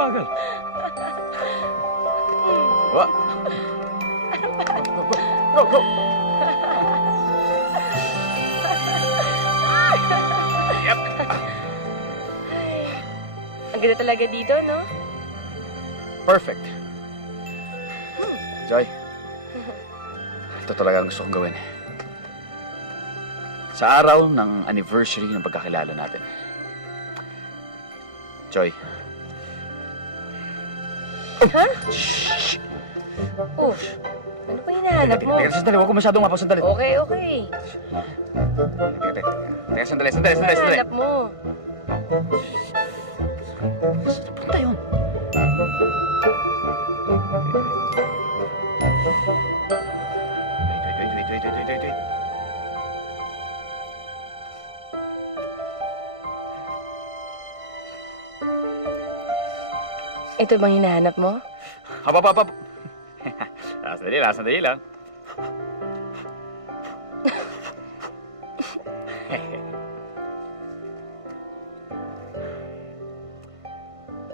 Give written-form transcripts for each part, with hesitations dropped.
bagal. What? Go, go! Yep. Ang ganda talaga dito, no? Perfect. Joy, ito talaga ang gusto kong gawin. Sa araw ng anniversary ng pagkakilala natin. Joy. Ha? Shh! Oh, ano pa hinahanap mo? Teka, sandali. Huwag ko masyadong mapaw. Sandali. Okay, okay. Teka, sandali. Hinahanap mo. Saan punta yun? Wait. Ito bang hinahanap mo? Hap. Sandali lang.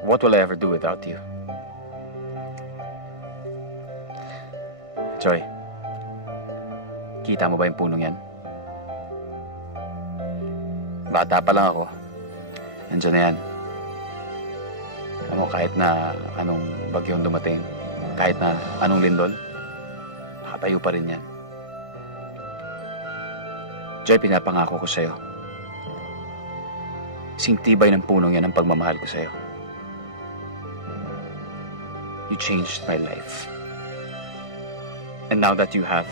What will I ever do without you? Joy, kita mo ba yung punong yan? Bata pa lang ako. Nandiyan na yan. Alam mo, kahit na anong bagyong dumating, kahit na anong lindol, nakatayo pa rin yan. Joy, pinapangako ko sa'yo. Singtibay ng punong yan ang pagmamahal ko sa'yo. You changed my life. And now that you have,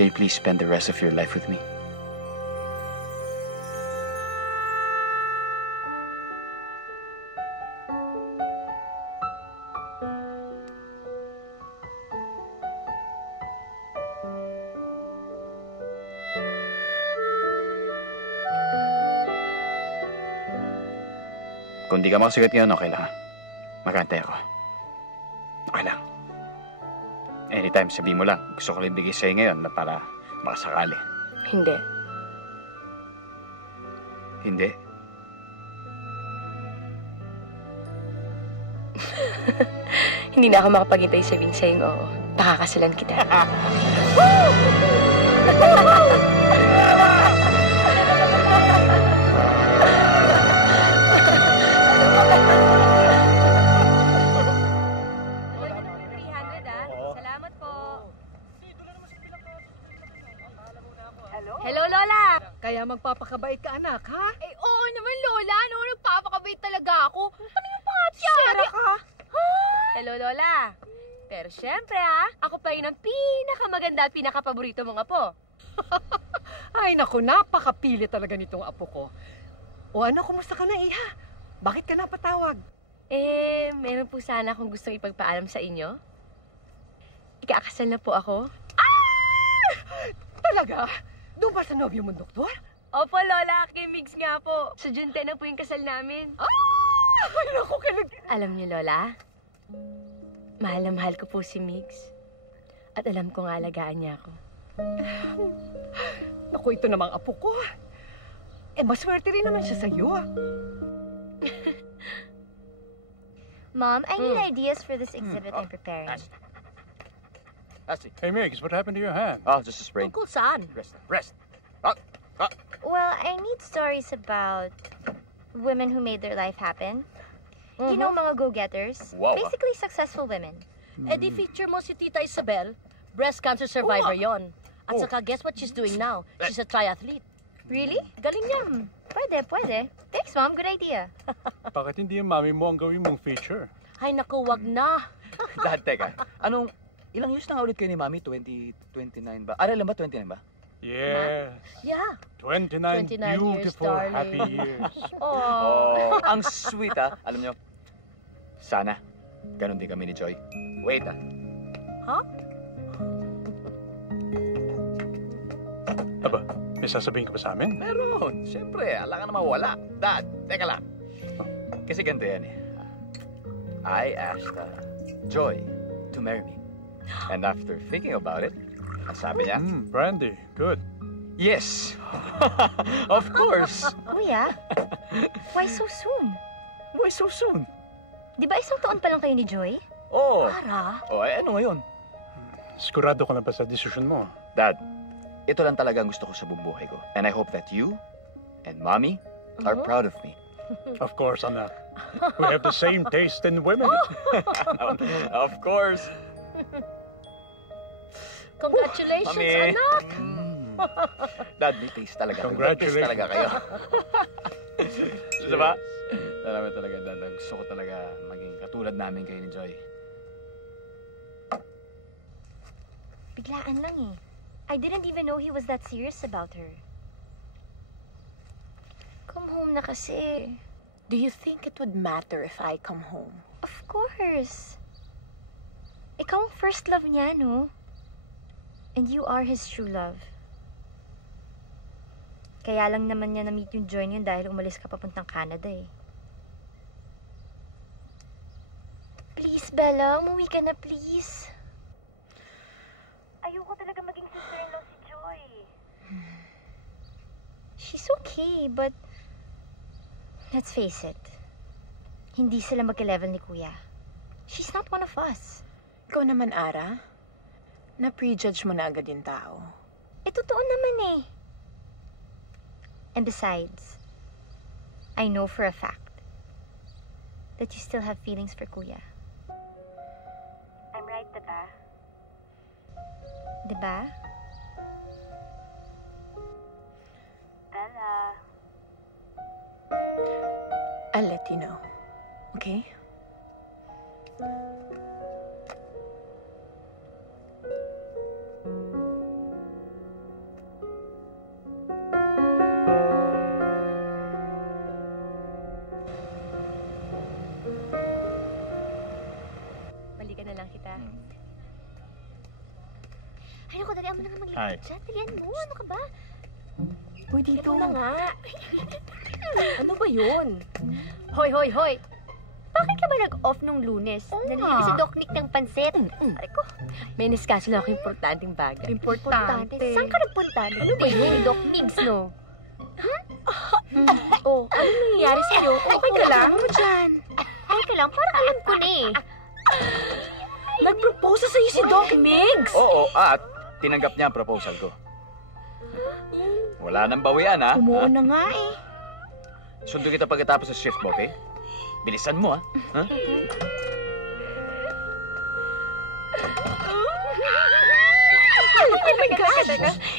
can you please spend the rest of your life with me? Kung di ka makasigat ngayon, okay lang. Magantay ako. Okay lang. Anytime, sabi mo lang. Gusto ko lang bigay sa'yo ngayon na para makasakali. Hindi. Hindi? Hindi na ako makapagintay sabing sa'yong oo. Pakakasalan kita. Hello, Lola! Kaya magpapakabait ka, anak, ha? Eh, oo naman, Lola. No, nagpapakabait talaga ako. Ano yung pangatyari? Sira ka! Hello, Lola! Pero syempre, ako pa yun ang pinakamaganda at pinakapaborito mong apo. Ay, naku, napakapili talaga nitong apo ko. O ano, kumusta ka na, iha? Bakit ka napatawag? Meron po sana akong gustong ipagpaalam sa inyo. Ikakasal na po ako. Talaga? Doon ba sa nobyo mo, doktor? Opo, Lola. Kay Migs nga po. Sa June 10 na po yung kasal namin. Ay, naku, kilig. Alam niyo, Lola, mahal na mahal ko po si Migs. At alam kong alagaan niya ako. Naku, ito namang apo ko. Maswerte rin naman siya sa'yo. Mom, I need ideas for this exhibit I'm preparing. Hey, Migs, what happened to your hand? Oh, just a sprain. Tungkol saan? Rest. Well, I need stories about women who made their life happen. You know, mga go-getters. Wow. Basically, successful women. di feature mo si Tita Isabel, breast cancer survivor yon. At saka, guess what she's doing now? She's a triathlete. Really? Galing niya. Pwede. Thanks, Mom. Good idea. Bakit hindi yung mami mo ang gawin mong feature? Ay, naku, wag na. Dad, teka. Ilang years na nga ulit kayo ni Mami? 29 ba? Alam ba 29 ba? Yes. Yeah. 29 years, beautiful, darling. happy years. Oh, ang sweet Alam nyo, sana, ganun din kami ni Joy. Wait Huh? Aba, may sasabihin ka ba sa amin? Meron. Siyempre, ala ka na mawala. Dad, teka lang. Kasi ganito yan I asked Joy to marry me. And after thinking about it, ang sabi niya, Brandy, good. Yes. Of course. Oh, yeah? Why so soon? Why so soon? Di ba 1 taon pa lang kayo ni Joy? Oo. Para? Oh, ay ano ngayon? Sigurado ka na ba sa desisyon mo? Dad, ito lang talaga ang gusto ko sa buong buhay ko. And I hope that you and Mommy are proud of me. Of course, anak. We have the same taste in women. Of course. Congratulations, Mami. anak! Dad, may taste talaga. Congratulations. May taste talaga kayo. Diba? Alam mo talaga, Dad, gusto ko talaga maging katulad namin kayo ni Joy. Biglaan lang eh. I didn't even know he was that serious about her. Come home na kasi. Do you think it would matter if I come home? Of course. Ikaw ang first love niya, no? And you are his true love. Kaya lang naman niya na-meet yung Joy niya dahil umalis ka papuntang Canada eh. Please, Bella, umuwi ka na, please. Ayoko talaga maging sister-in-law si Joy. She's okay, but let's face it. Hindi sila magka-level ni Kuya. She's not one of us. Ikaw naman, Ara. Na-prejudge mo na agad yung tao. Eh, totoo naman eh. And besides, I know for a fact that you still have feelings for Kuya. I'm right, diba? Diba? Bella. I'll let you know. Okay? Balikan na lang kita. Ay, naku, dalihan mo na nga Hi. maglipad dyan. Dalihan mo, ano ka ba? Uy, dito. Ito na nga. Ano ba yun? Hoy, hoy, hoy! Bakit ka ba nag-off nung Lunes? Nanili si Doc Nick ng pansit. Ay ko, May niskaso lang ako importanteng bagay. importante. Saan ka nagpunta? Ano ba yun? Ni Doc Migs, no? Oh, ano nangyayari sa'yo? Okay ka lang? Ano dyan? Ay ka lang, parang alam ko na eh. Nag-propose sa'yo si Doc Migs! Oo, at tinanggap niya ang proposal ko. Wala nang bawian, ha? Umuo na nga eh. Sundo kita pagkatapos sa shift mo, okay? Bilisan mo, ha? Ha? Oh my gosh!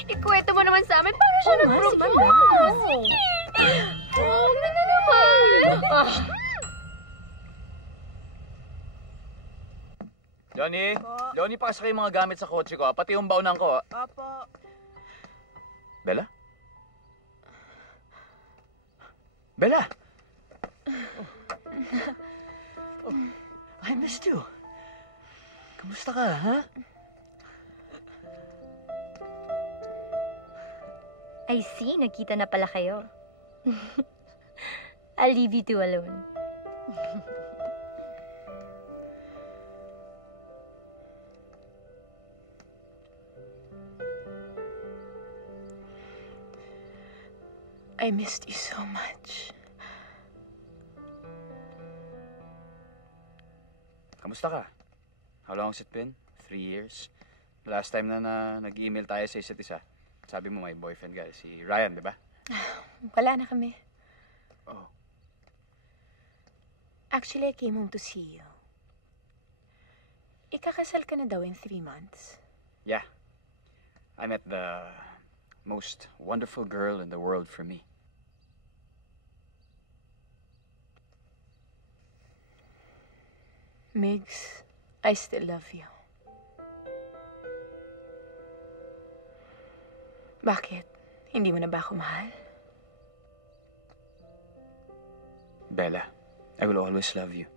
Ikuwento mo naman sa amin, paano siya nag-propose? Huwag na naman! Johnny? Johnny, pakasakay yung mga gamit sa kotse ko, ha? Pati yung baunan ko, ha? Apo. Bella? Bella! I missed you. Kamusta ka, ha? I see, nagkita na pala kayo. I'll leave you two alone. I missed you so much. Kamusta ka? How long has it been? 3 years? The last time na nag-email tayo sa isa't isa, sabi mo may boyfriend ka, si Ryan, di ba? Wala na kami. Oh. Actually, I came home to see you. Ikakasal ka na daw in 3 months. Yeah. I met the most wonderful girl in the world for me. Migs, I still love you. Bakit? Hindi mo na ba ako mahal? Bella, I will always love you.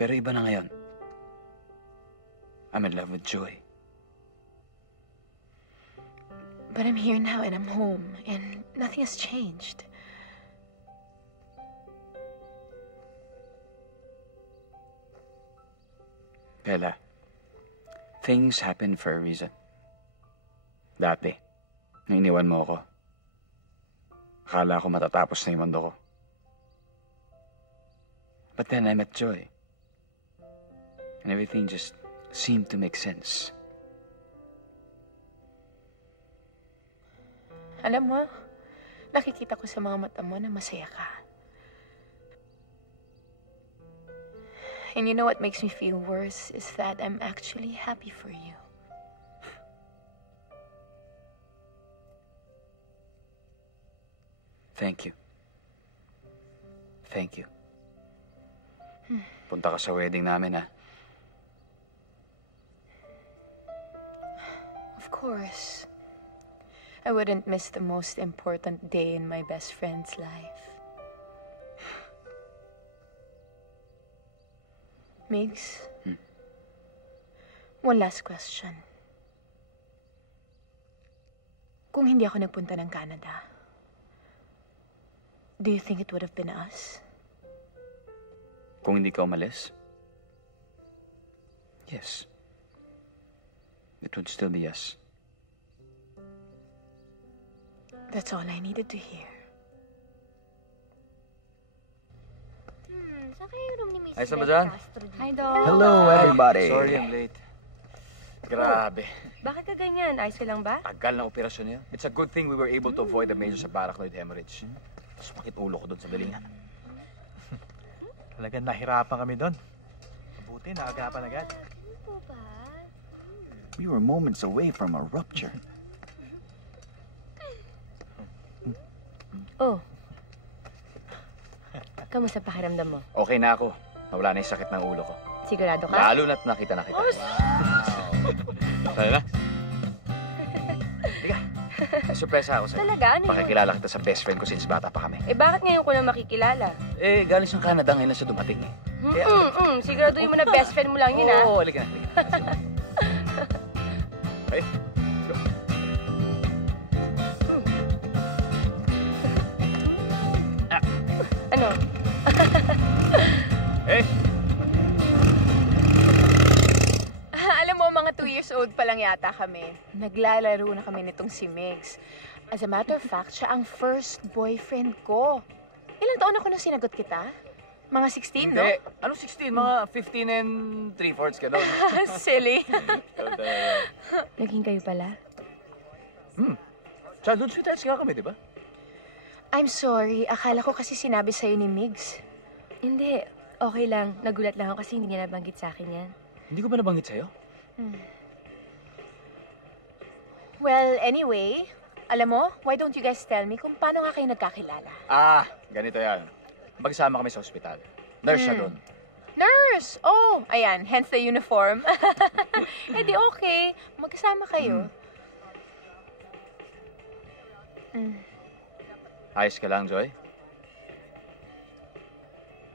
Pero iba na ngayon. I'm in love with Joy. But I'm here now and I'm home and nothing has changed. Bella, things happen for a reason. Dati, nung iniwan mo ako, akala ko matatapos na yung mundo ko. But then I met Joy. And everything just seemed to make sense. Alam mo, nakikita ko sa mga mata mo na masaya ka. And you know what makes me feel worse is that I'm actually happy for you. Thank you. Thank you. Punta ka sa wedding namin, ha? Of course. I wouldn't miss the most important day in my best friend's life. Migs? One last question. Kung hindi ako nagpunta ng Canada, do you think it would have been us? Kung hindi ka umalis? Yes. It would still be us. That's all I needed to hear. Saan kayo yung room ni Miss Ayos na ba Beth dyan? Castro dito? Hi, Doc. Hello, everybody. Sorry, I'm late. Grabe. Bakit ka ganyan? Ayos ka lang ba? Tagal ng operasyon niya. It's a good thing we were able to avoid the major subarachnoid hemorrhage. Tapos makit ulo ko doon sa galingan. Talagang nahirapan kami doon. Mabuti, naagapan agad. Ano po ba? We were moments away from a rupture. Oh. Kamusta pakiramdam mo? Okay na ako. Nawala na yung sakit ng ulo ko. Sigurado ka? Lalo na't nakita na kita. Tara na. Halika. May sorpresa ako sa'yo. Talaga? Ano yun? Pakikilala kita sa best friend ko since bata pa kami. Eh, bakit ngayon ko lang makikilala? Eh, galing siyang Canada ngayon na siya dumating eh. Siguraduhin mo na best friend mo lang yun, ha? Oo, halika na. Halika. Hey, go. Ano? Hey! Alam mo, mga 2 years old pa lang yata kami. Naglalaro na kami nitong si Migs. As a matter of fact, siya ang first boyfriend ko. Ilang taon ako nung sinagot kita? Mga 16, no? Hindi. Ano 16? Mga 15 and 3/4 ka doon. Silly. Naging kayo pala? Childhood sweethearts nga kami, di ba? I'm sorry. Akala ko kasi sinabi sa'yo ni Migs. Hindi. Okay lang. Nagulat lang ako kasi hindi niya nabanggit sa akin yan. Hindi ko ba nabanggit sa'yo? Well, anyway, alam mo, why don't you guys tell me kung paano nga kayo nagkakilala? Ah, ganito yan. Magsama kami sa ospital. Nurse siya doon. Nurse! Oh, ayan, hence the uniform. Eh di okay, magkasama kayo. Ayos ka lang, Joy?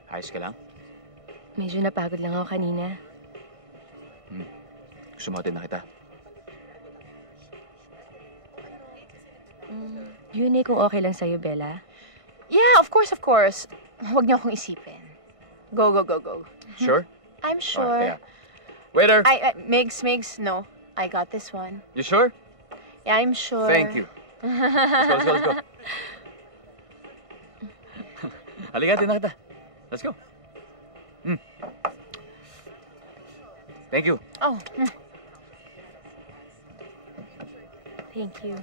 Ayos ka lang? Medyo napagod lang ako kanina. Gusto mo na kita? Yun eh, kung okay lang sa'yo, Bella. Yeah, of course, of course. Huwag niyo akong isipin. Go, go, go, go. Sure? I'm Alright, sure. kaya. Waiter! Migs, no. I got this one. You sure? Yeah, I'm sure. Thank you. Let's go, let's go, let's go. Halika, tina kita. Let's go. Thank you. Oh, Thank you.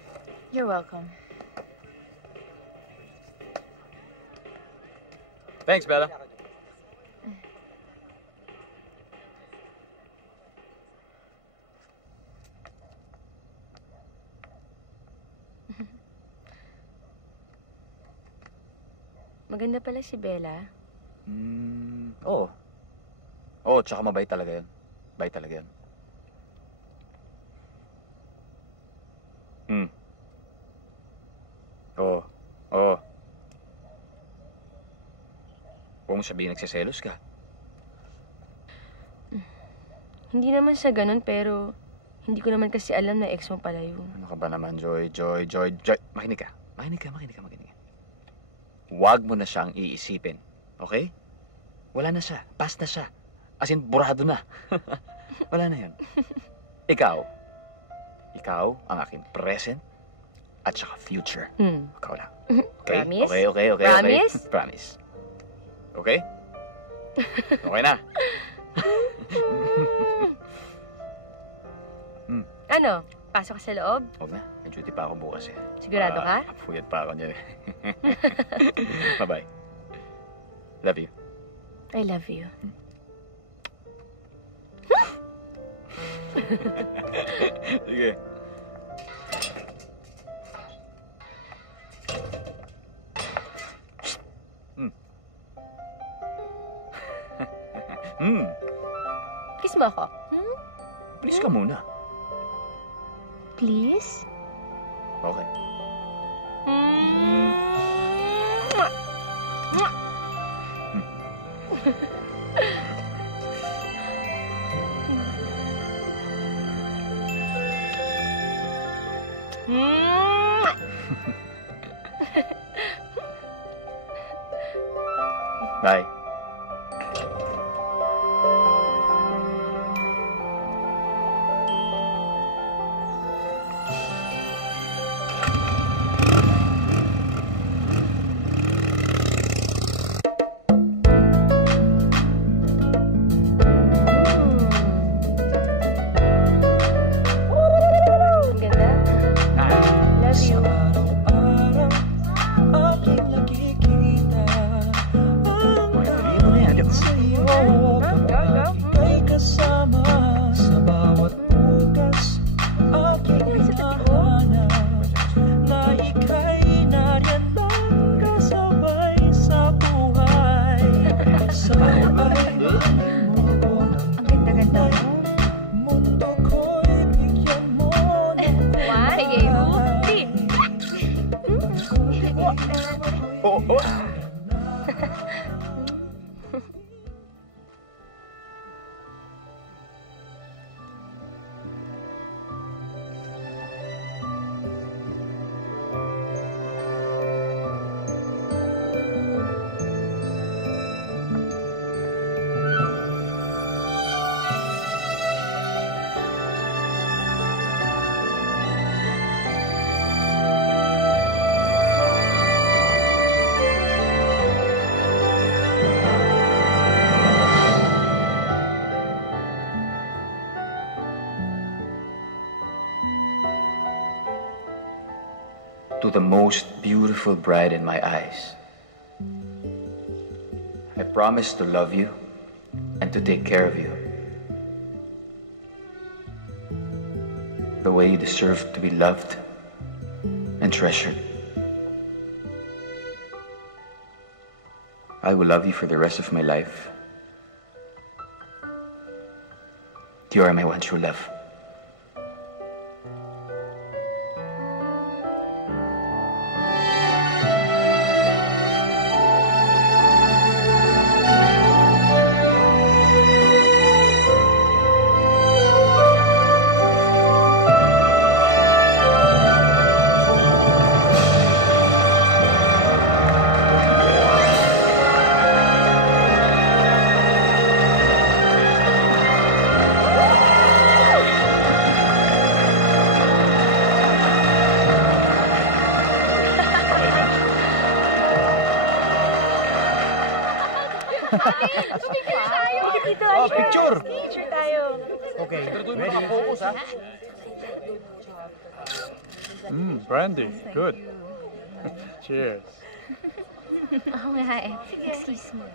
you're welcome. Thanks, Bella. Maganda pala si Bella. Oo. Oo, tsaka mabait talaga yun. Bait talaga yun. Oo. Oo. Huwag mo sabihin nagsiselos ka. Hindi naman sa ganun, pero hindi ko naman kasi alam na ex mo pala yun. Ano ka ba naman, Joy? Makinig ka. Makinig ka. Huwag mo na siyang iisipin. Okay? Wala na siya. Past na siya. As in, burado na. Wala na yun. Ikaw ang aking present at saka future. Ikaw lang. Okay? Promise? Okay. Promise? Promise. Okay? Okay na. Ano? Pasok ka sa loob? Huwag na. May duty pa ako bukas eh. Sigurado ka? Puyat pa ako niyan. Bye-bye. Love you. I love you. Sige. Kiss mo ako. Please ka muna. Please? Okay. Bye. Ang ganda. Love you. Sabihin mo na yan. Ika'y kasama sa bawat bukas. Aking hinahanap na ika'y nariyan lang kasabay sa buhay. Sabay mo ko Ang ganda-ganda mo. mundo ko'y bigyan mo ng Sige, Ruby. Oo. To the most beautiful bride in my eyes, I promise to love you and to take care of you the way you deserve to be loved and treasured. I will love you for the rest of my life. You are my one true love. Oh, picture! Picture tayo. Okay, ready? Brandy, good. Cheers. Oo nga eh. Excuse me.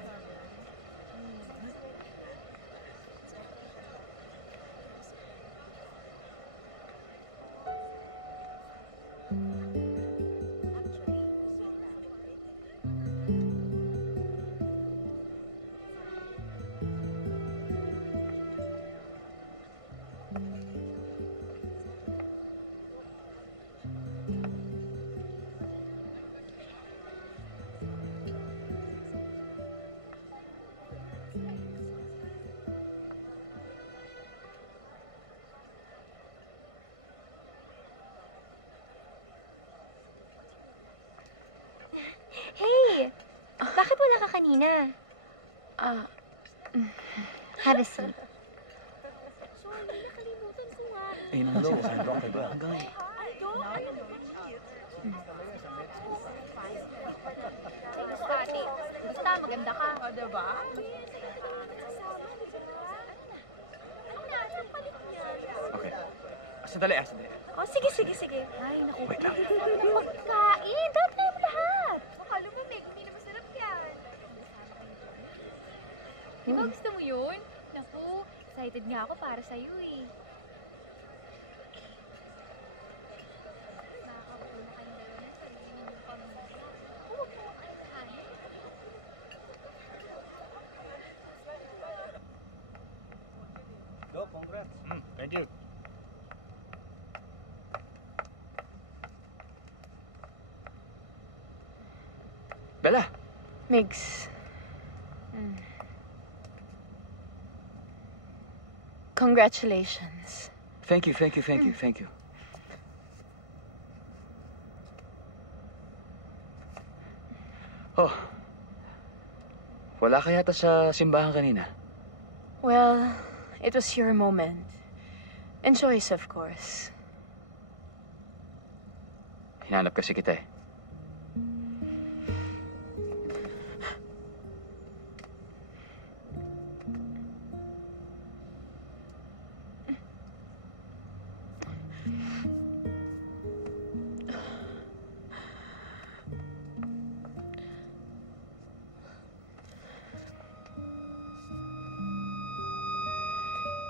Hey! Bakit wala ka kanina? Have a seat. Eh, nandun sa sandok, diba? Hanggang eh. Basta maganda ka. O, diba? Sandali. Oh, sige. Ay, naku. Wait lang. Pagkain! Dapat na yung lahat. Baka lumamig, hindi na masarap yan. Di ba gusto mo yun? Naku, excited nga ako para sa'yo eh. Makakabuo na kayong dalawa ng sarili ninyong pamilya. Huwag mo ang alkanin. Doc, congrats. Thank you. Bella. Migs. Congratulations. Thank you. Oh. Wala ka yata sa simbahan kanina. Well, it was your moment. And choice, of course. Hinanap kasi kita eh.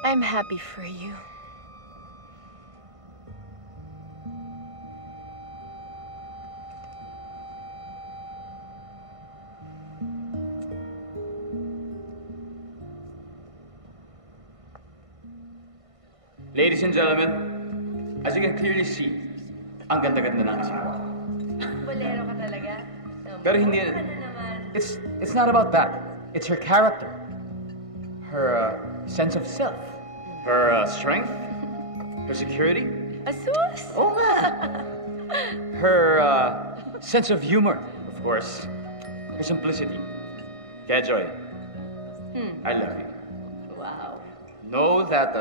I'm happy for you. Ladies and gentlemen, as you can clearly see, ang ganda-ganda ng asawa ko. Bolero ka talaga. Pero hindi, Ano naman? it's not about that. It's her character. Her sense of self. Her strength. Her security. Asus! Oo nga. Her sense of humor, of course. Her simplicity. Kaya Joy, I love you. Wow. Know that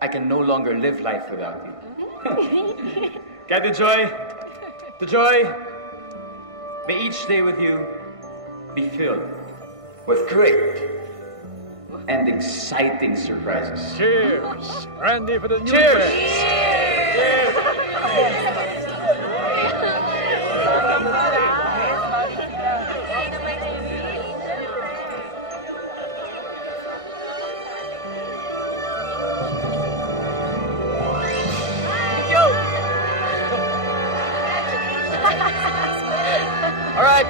I can no longer live life without you. Kaya to Joy, may each day with you be filled with great and exciting surprises. Cheers! Randy for the new Cheers! Cheers! All right.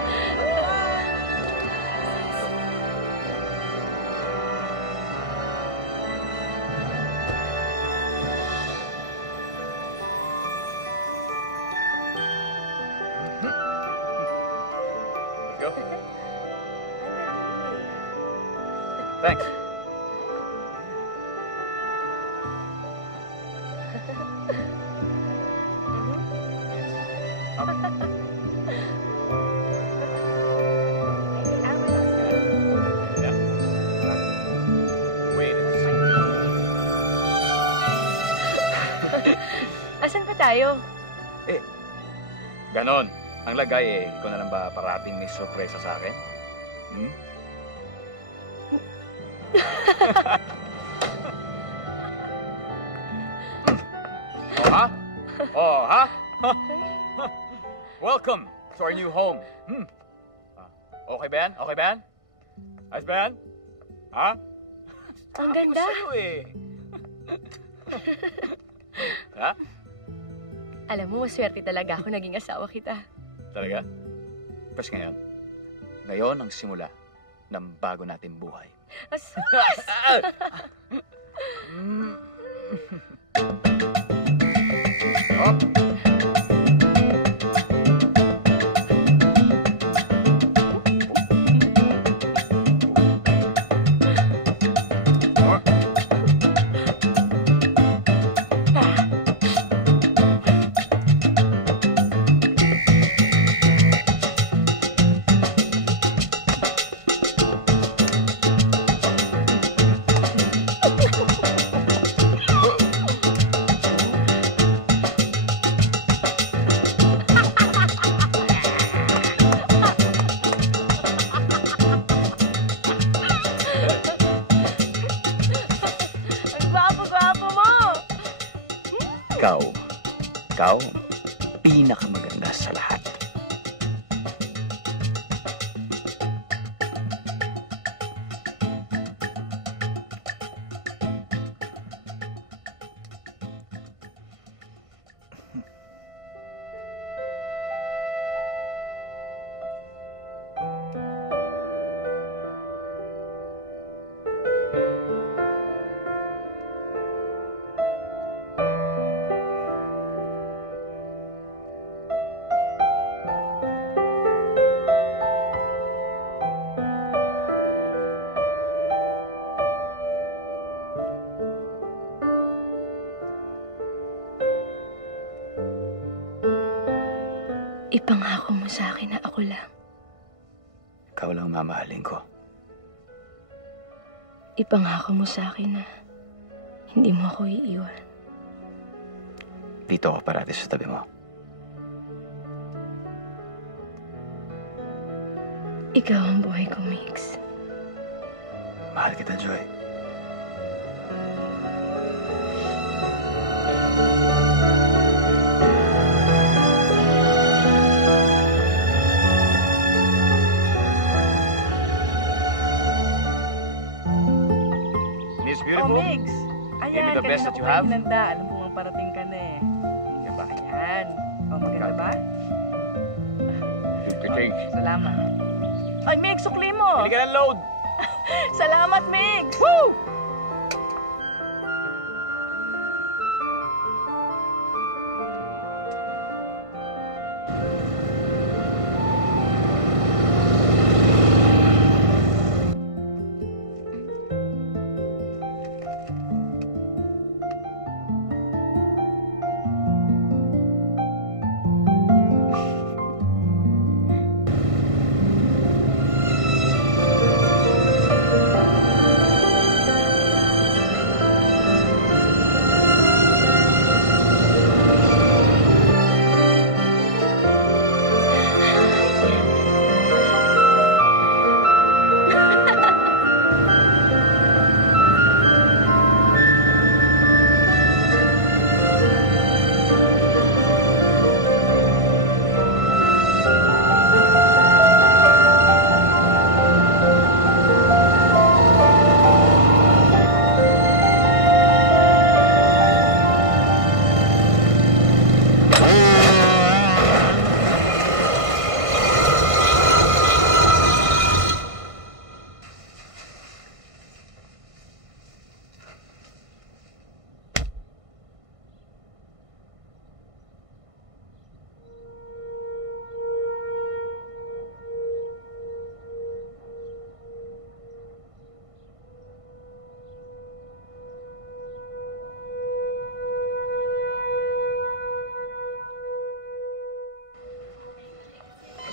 Let's go. Thanks. Wait a second. Asan pa tayo? Ganon. Ang lagay ikaw na lang ba parating may sorpresa sa akin? Hmm? Oh, ha? Welcome to our new home. Okay ba yan? Ayos ba yan? Ha? Ang ganda. Sa'yo eh. Ha? Alam mo, maswerte talaga ako naging asawa kita. Talaga? Pas ngayon ang simula ng bago nating buhay. Asus! Up. ikaw, pinakamaganda sa lahat. Ipangako mo sa akin na ako lang. Ikaw lang mamahalin ko. Ipangako mo sa akin na hindi mo ako iiwan. Dito ako parati sa tabi mo. Ikaw ang buhay ko, Mix. Mahal kita, Joy. Miss Beautiful, Migs. give me the best that you have. Hinanda. Alam mo nga parating ka na eh. Diba? Ayan. Maganda ba? Change. Salamat. Ay, Migs, sukli mo. Pili ka ng load. Salamat, Migs. Woo!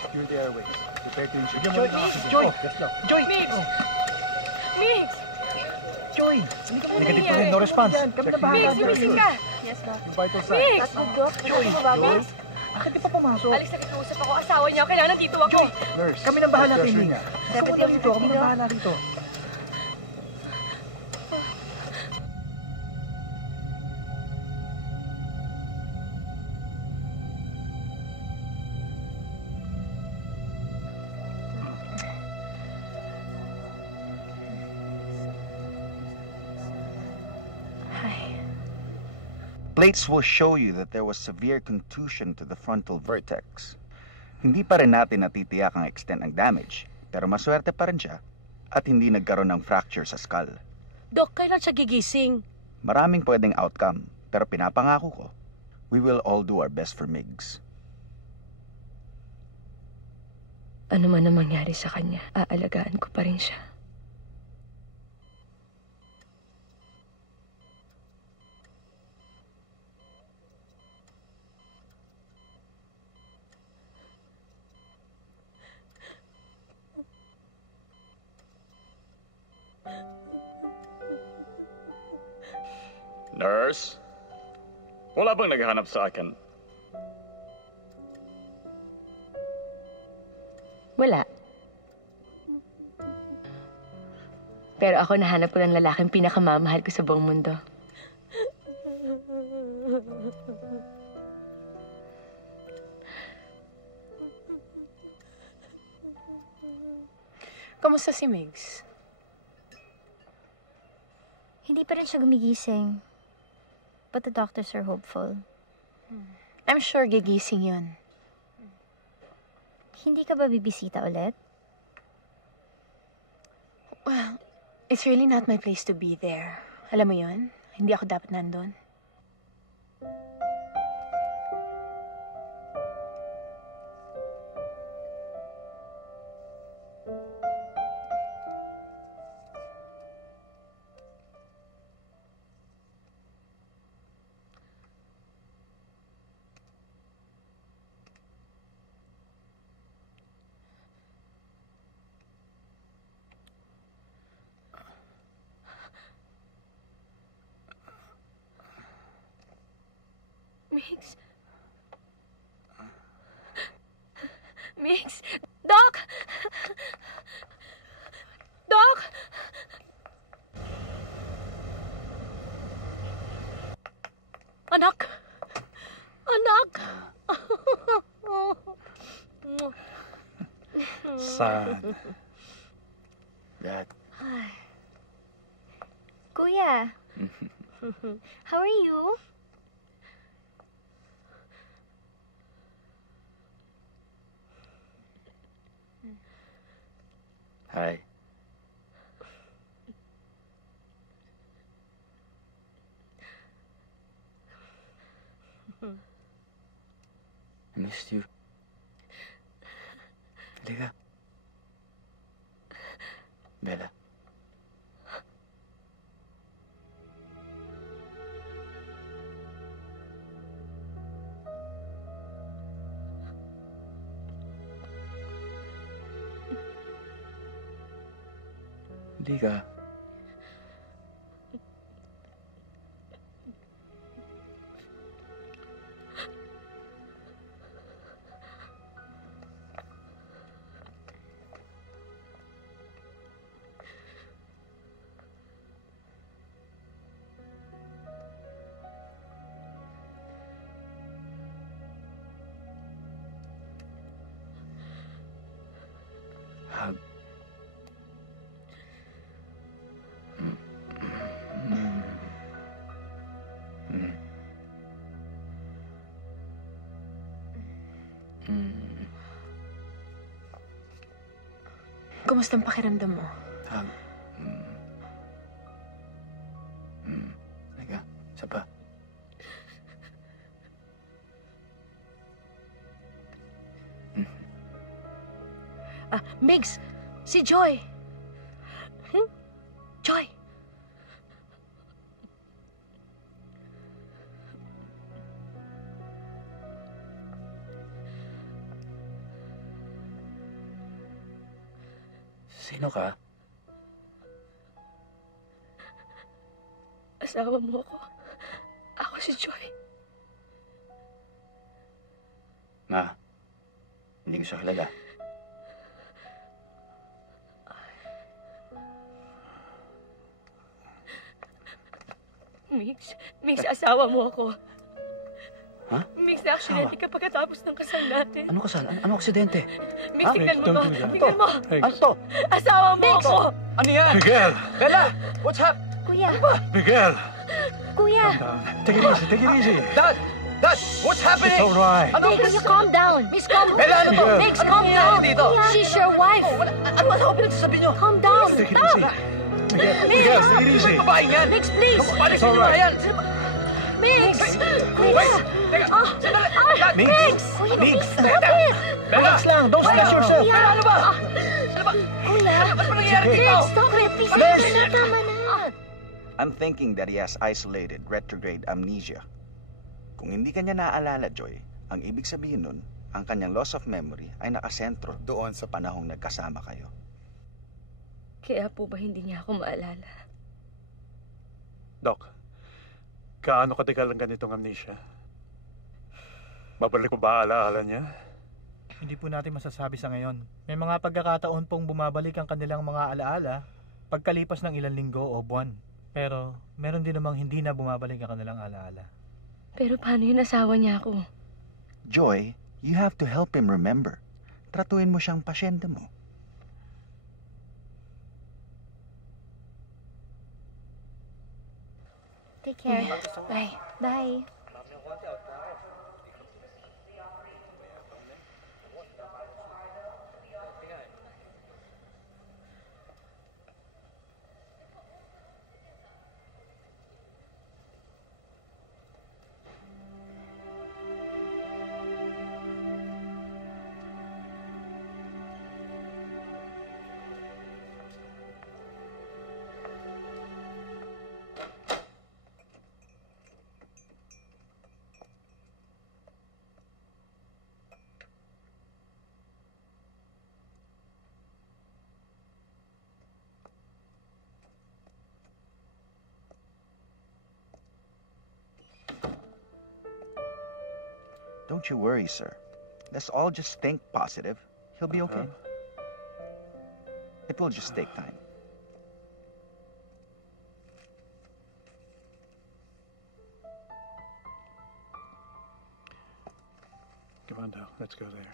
Secure the airways. Prepare to inject. Joy! Joy! Joy! Migs! Migs! Joy! Negative pa rin, no response. Kami na bahala. Migs, gumising ka! Yes, Doc. Yung vital signs. Mix! Joy! Mix! Bakit di pa pumasok? Alex, nakikiusap ako. Asawa niya. Kailangan nandito ako. Nurse, kami nang bahala kay Mina. Gusto ko na rito, kami nang bahala rito. Plates will show you that there was severe contusion to the frontal vertex. Hindi pa rin natin natitiyak ang extent ng damage, pero maswerte pa rin siya at hindi nagkaroon ng fracture sa skull. Dok, kailan siya gigising? Maraming pwedeng outcome, pero pinapangako ko, we will all do our best for Migs. Ano man ang mangyari sa kanya, aalagaan ko pa rin siya. Nurse? Wala bang naghahanap sa akin? Wala. Pero ako nahanap ko ng lalaking pinakamamahal ko sa buong mundo. Kamusta si Migs? Hindi pa rin siya gumigising. But the doctors are hopeful. I'm sure gigising yun. Hindi ka ba bibisita ulit? Well, it's really not my place to be there. Alam mo yun? Hindi ako dapat nandun. Migs? Migs? Doc! Doc! Anak! Anak! Sad. Dad. Kuya, how are you? Hi. I missed you. Halika. Bella. Halika. Hug. Kumusta ang pakiramdam mo? Hug. Halika. Isa pa. Migs, si Joy. Joy. Sino ka? Asawa mo ako. Ako si Joy. Ma, hindi ko siya kilala. Migs, asawa mo ako. Ha? Migs, actually, ka pagkatapos ng kasal natin. Ano kasal? Ano aksidente? Migs, tingnan mo Don't to. do that. Tingnan mo. Ano to? Asawa mo ako. Ano yan? Miguel! Bella! What's up? Kuya, Miguel! kuya. Calm down. Take it easy, take it easy. Dad! Dad! What's happening? It's alright. Ano? Migs, you calm down. Migs, calm Bella, ano to? Miguel. Migs, calm Ano nangyayari down. dito? She's your wife. Ano ba ako pinagsasabi niyo? Calm down. Take it easy. Miguel, Miguel, take it easy. Babae yan! Migs, please. Palisin niyo alright. na yan! Migs. Wait! Teka! Sandali! Dad! Migs! Migs! Bella! Relax lang, don't stress yourself. Bella, ano ba? Ano ba? Kuya, Ano ba nangyayari okay. dito? stop it. Please, tama na. I'm thinking that he has isolated retrograde amnesia. Kung hindi kanya naaalala, Joy, ang ibig sabihin nun, ang kanyang loss of memory ay nakasentro doon sa panahong nagkasama kayo. Kaya po ba hindi niya ako maalala? Doc, kaano katagal ang ganitong amnesia? Babalik ko ba alaala niya? Hindi po natin masasabi sa ngayon. May mga pagkakataon pong bumabalik ang kanilang mga alaala pagkalipas ng ilang linggo o buwan. Pero meron din namang hindi na bumabalik ang kanilang alaala. Pero paano yun asawa niya ako? Joy, you have to help him remember. Tratuin mo siyang pasyente mo. Take care. Bye. Bye. Don't you worry, sir. Let's all just think positive. He'll be okay. It will just take time. Come on, Doc. Let's go there.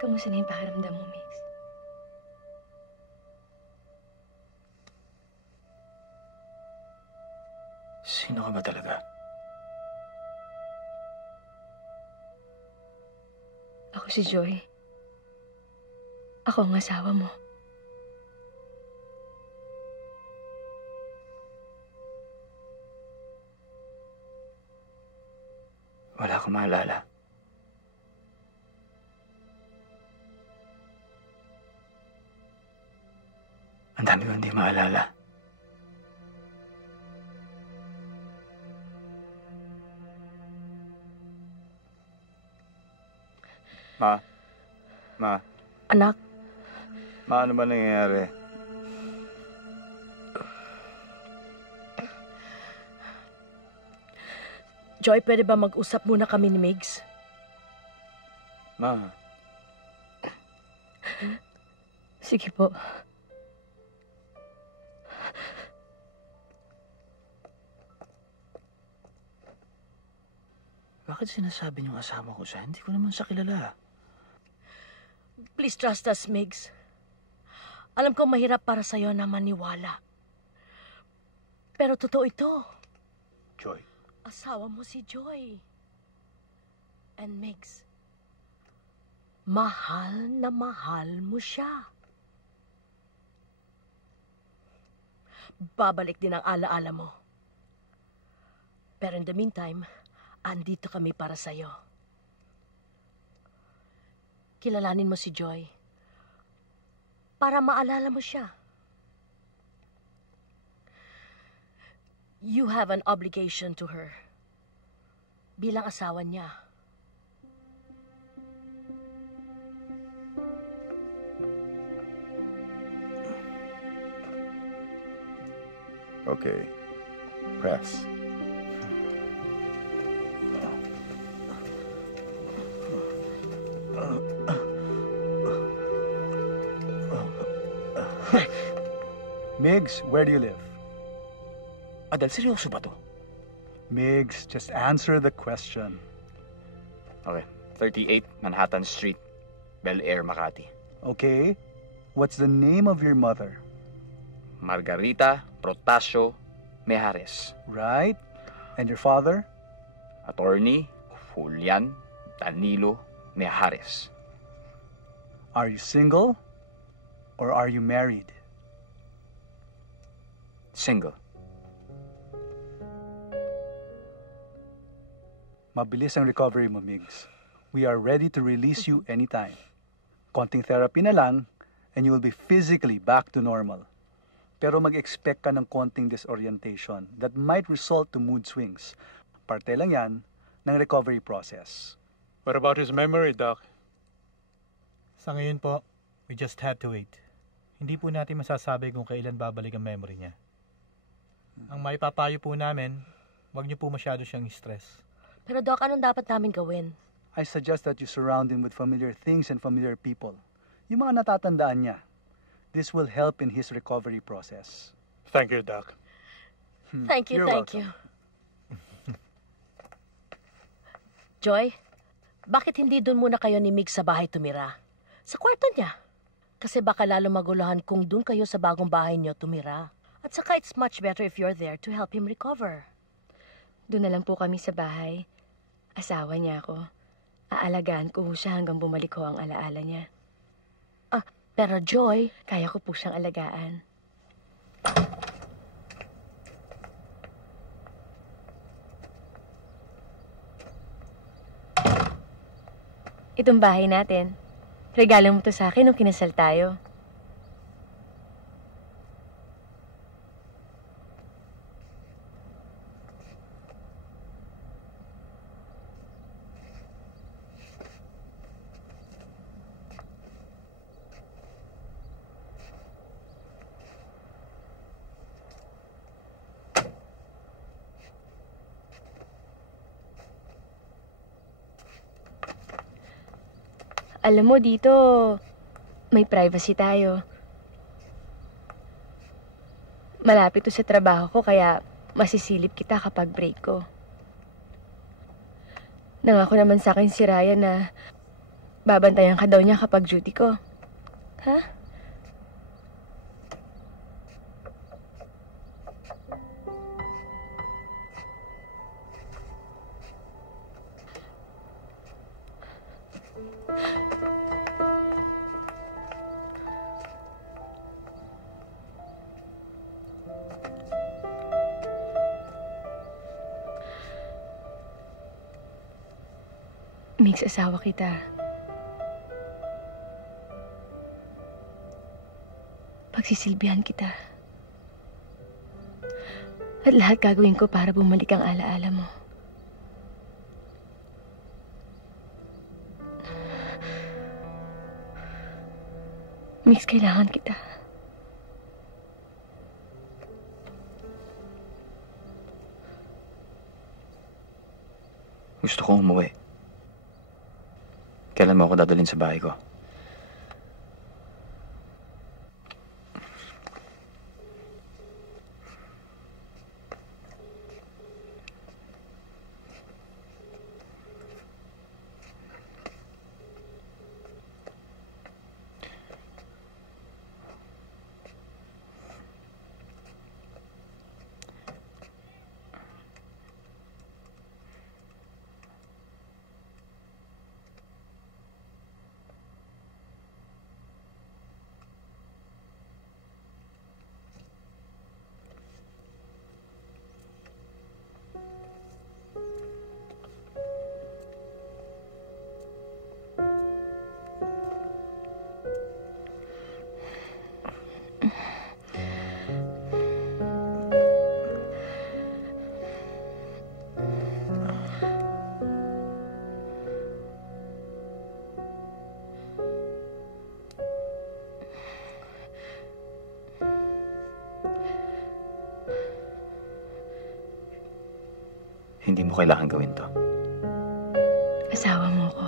Kamusta na yung pakiramdam mo, Mix? Sino ka ba talaga? Ako si Joy. Ako ang asawa mo. Wala akong maalala. Ang dami ko hindi maalala. Ma. Anak, Ma, ano ba nangyayari? Joy, pwede ba mag-usap muna kami ni Migs? Ma. Sige po. Bakit sinasabi niyong asawa ko siya? Hindi ko naman siya kilala. Please trust us, Migs. Alam ko mahirap para sa'yo na maniwala. Pero totoo ito. Joy. Asawa mo si Joy. And Migs, mahal na mahal mo siya. Babalik din ang alaala mo. Pero in the meantime, andito kami para sa'yo. Kilalanin mo si Joy para maalala mo siya. You have an obligation to her bilang asawa niya. Okay. Press. Migs, where do you live? Adel, seryoso ba to? Migs, just answer the question. Okay. 38 Manhattan Street, Bel Air, Makati. Okay. What's the name of your mother? Margarita Protasio Mejares. Right. And your father? Attorney Julian Danilo Mejares. Are you single or are you married? Single. Mabilis ang recovery mo, Migs. We are ready to release you anytime. Konting therapy na lang, and you will be physically back to normal. Pero mag-expect ka ng konting disorientation that might result to mood swings. Parte lang yan ng recovery process. What about his memory, Doc? Sa ngayon po, we just have to wait. Hindi po natin masasabi kung kailan babalik ang memory niya. Ang maipapayo po namin, huwag niyo po masyado siyang stress. Pero Doc, anong dapat namin gawin? I suggest that you surround him with familiar things and familiar people. Yung mga natatandaan niya. This will help in his recovery process. Thank you, Doc. Thank you, You're thank welcome. you. Joy, bakit hindi doon muna kayo ni Mig sa bahay tumira? Sa kwarto niya. Kasi baka lalo maguluhan kung doon kayo sa bagong bahay niyo tumira. At saka it's much better if you're there to help him recover. Doon na lang po kami sa bahay. Asawa niya ako. Aalagaan ko siya hanggang bumalik ko ang alaala niya. Pero Joy, Kaya ko po siyang alagaan. Itong bahay natin. Regalo mo to sa akin nung kinasal tayo. Alam mo, dito, may privacy tayo. Malapit to sa trabaho ko, kaya masisilip kita kapag break ko. Nangako naman sa akin si Ryan na babantayan ka daw niya kapag duty ko. Ha? Mix, asawa kita. Pagsisilbihan kita. At lahat gagawin ko para bumalik ang alaala mo. Mix, kailangan kita. Gusto kong umuwi. Kailan mo ako dadalhin sa bahay ko? Hindi mo kailangan gawin to. Asawa mo ko.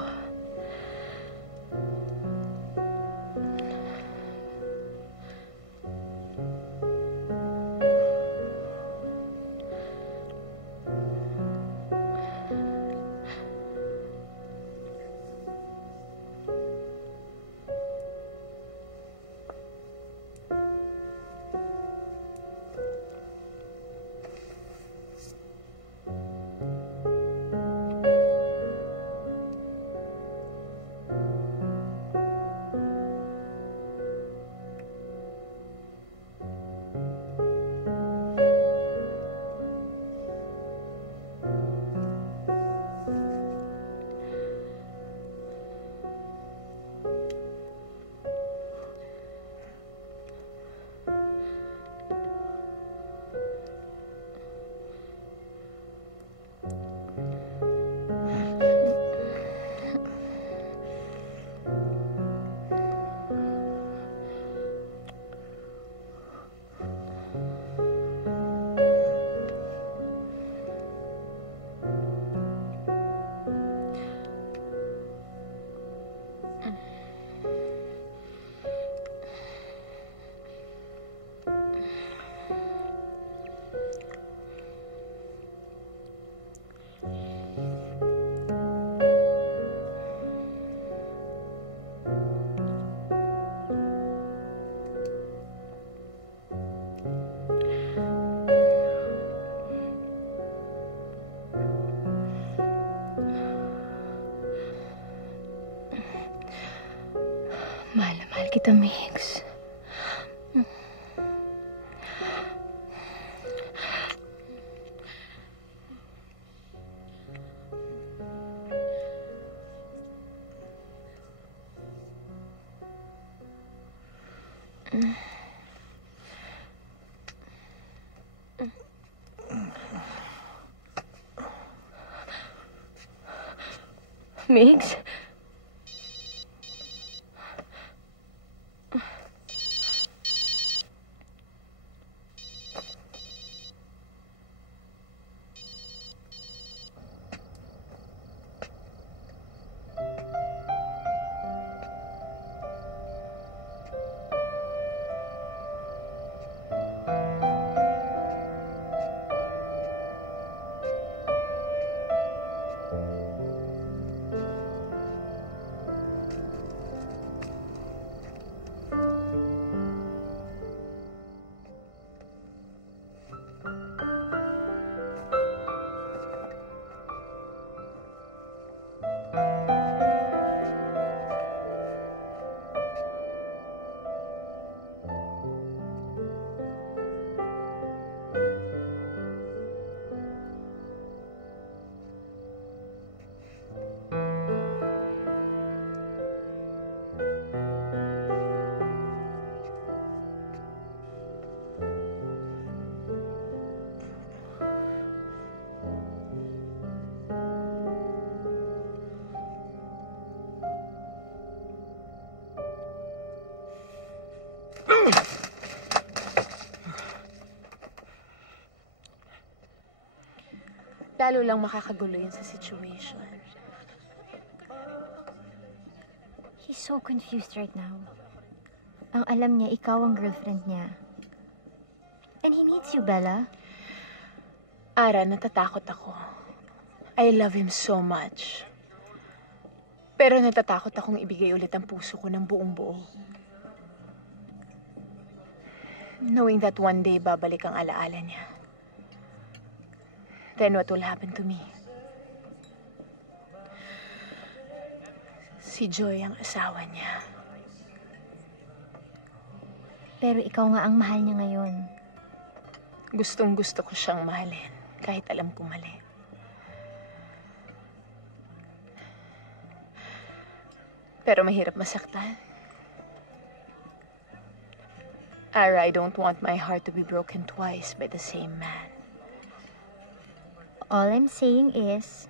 kita, Migs. Migs? Lalo lang makakagulo yun sa situation. He's so confused right now. Ang alam niya, ikaw ang girlfriend niya. And he needs you, Bella. Ara, natatakot ako. I love him so much. Pero natatakot akong ibigay ulit ang puso ko ng buong buo. Knowing that one day babalik ang alaala niya. Then what will happen to me? Si Joy ang asawa niya. Pero ikaw nga ang mahal niya ngayon. Gustong-gusto ko siyang mahalin, kahit alam kong mali. Pero mahirap masaktan. Ara, I don't want my heart to be broken twice by the same man. All I'm saying is,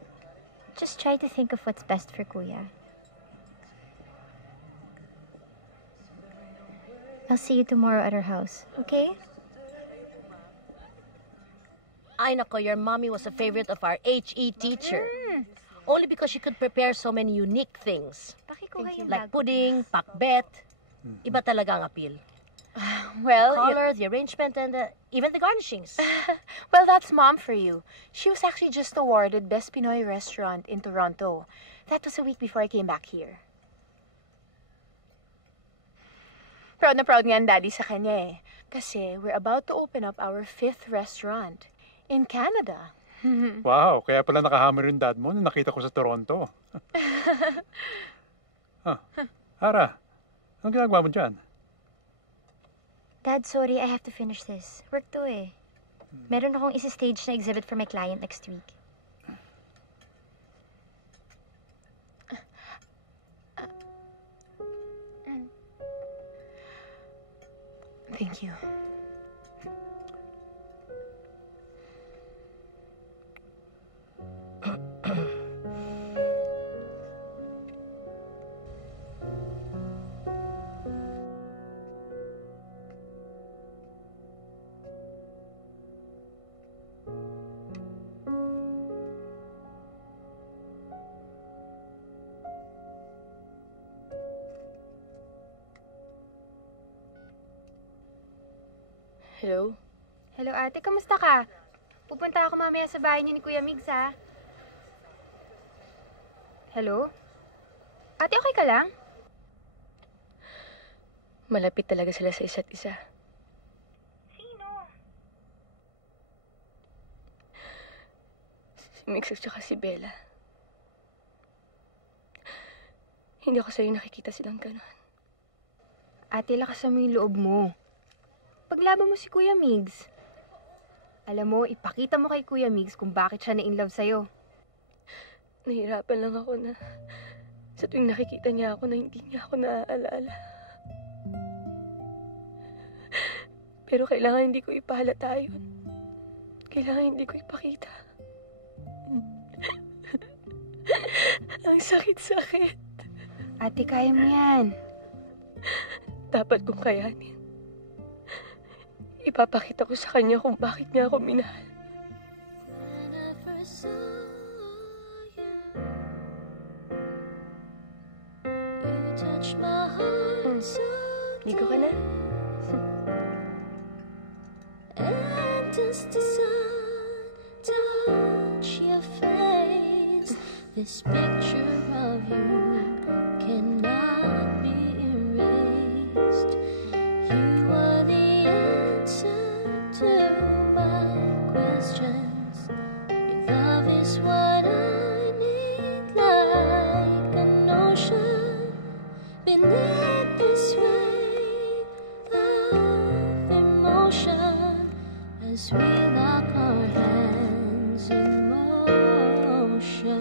just try to think of what's best for Kuya. I'll see you tomorrow at our house, okay? Ay nako, your mommy was a favorite of our HE teacher. Only because she could prepare so many unique things. Pakikuha yung Like bag. pudding, pakbet. Iba talaga ang appeal. Well, Color, the arrangement, and even the garnishings. well, that's Mom for you. She was actually just awarded Best Pinoy Restaurant in Toronto. That was a week before I came back here. Proud na proud nga ang Daddy sa kanya eh. Kasi we're about to open up our 5th restaurant in Canada. Wow, kaya pala nakahammer yung dad mo nung nakita ko sa Toronto. Ara, anong ginagawa mo dyan? Dad, sorry, I have to finish this. Work to eh. Meron akong isa-stage na exhibit for my client next week. Thank you. Hello? Hello ate, kamusta ka? Pupunta ako mamaya sa bahay niyo ni Kuya Migs, ha? Hello? Ate, okay ka lang? Malapit talaga sila sa isa't isa. Sino? Si Mix at saka si Bella. Hindi ako sa'yo nakikita silang gano'n. Ate, lakasan mo yung loob mo. Paglaban mo si Kuya Migs. Alam mo, ipakita mo kay Kuya Migs kung bakit siya na-inlove sa'yo. Nahirapan lang ako na sa tuwing nakikita niya ako na hindi niya ako naaalala. Pero kailangan hindi ko ipahalata yun. Kailangan hindi ko ipakita. Ang sakit-sakit. Ate, kaya mo yan. Dapat kong kayanin. Ipapakita ko sa kanya kung bakit niya ako minahal. Ligo ka na? And does the sun touch your face? This picture of you cannot be erased. You are the answer to my questions. Your love is what I need, like an ocean beneath this wave of emotion. As we lock our hands in motion,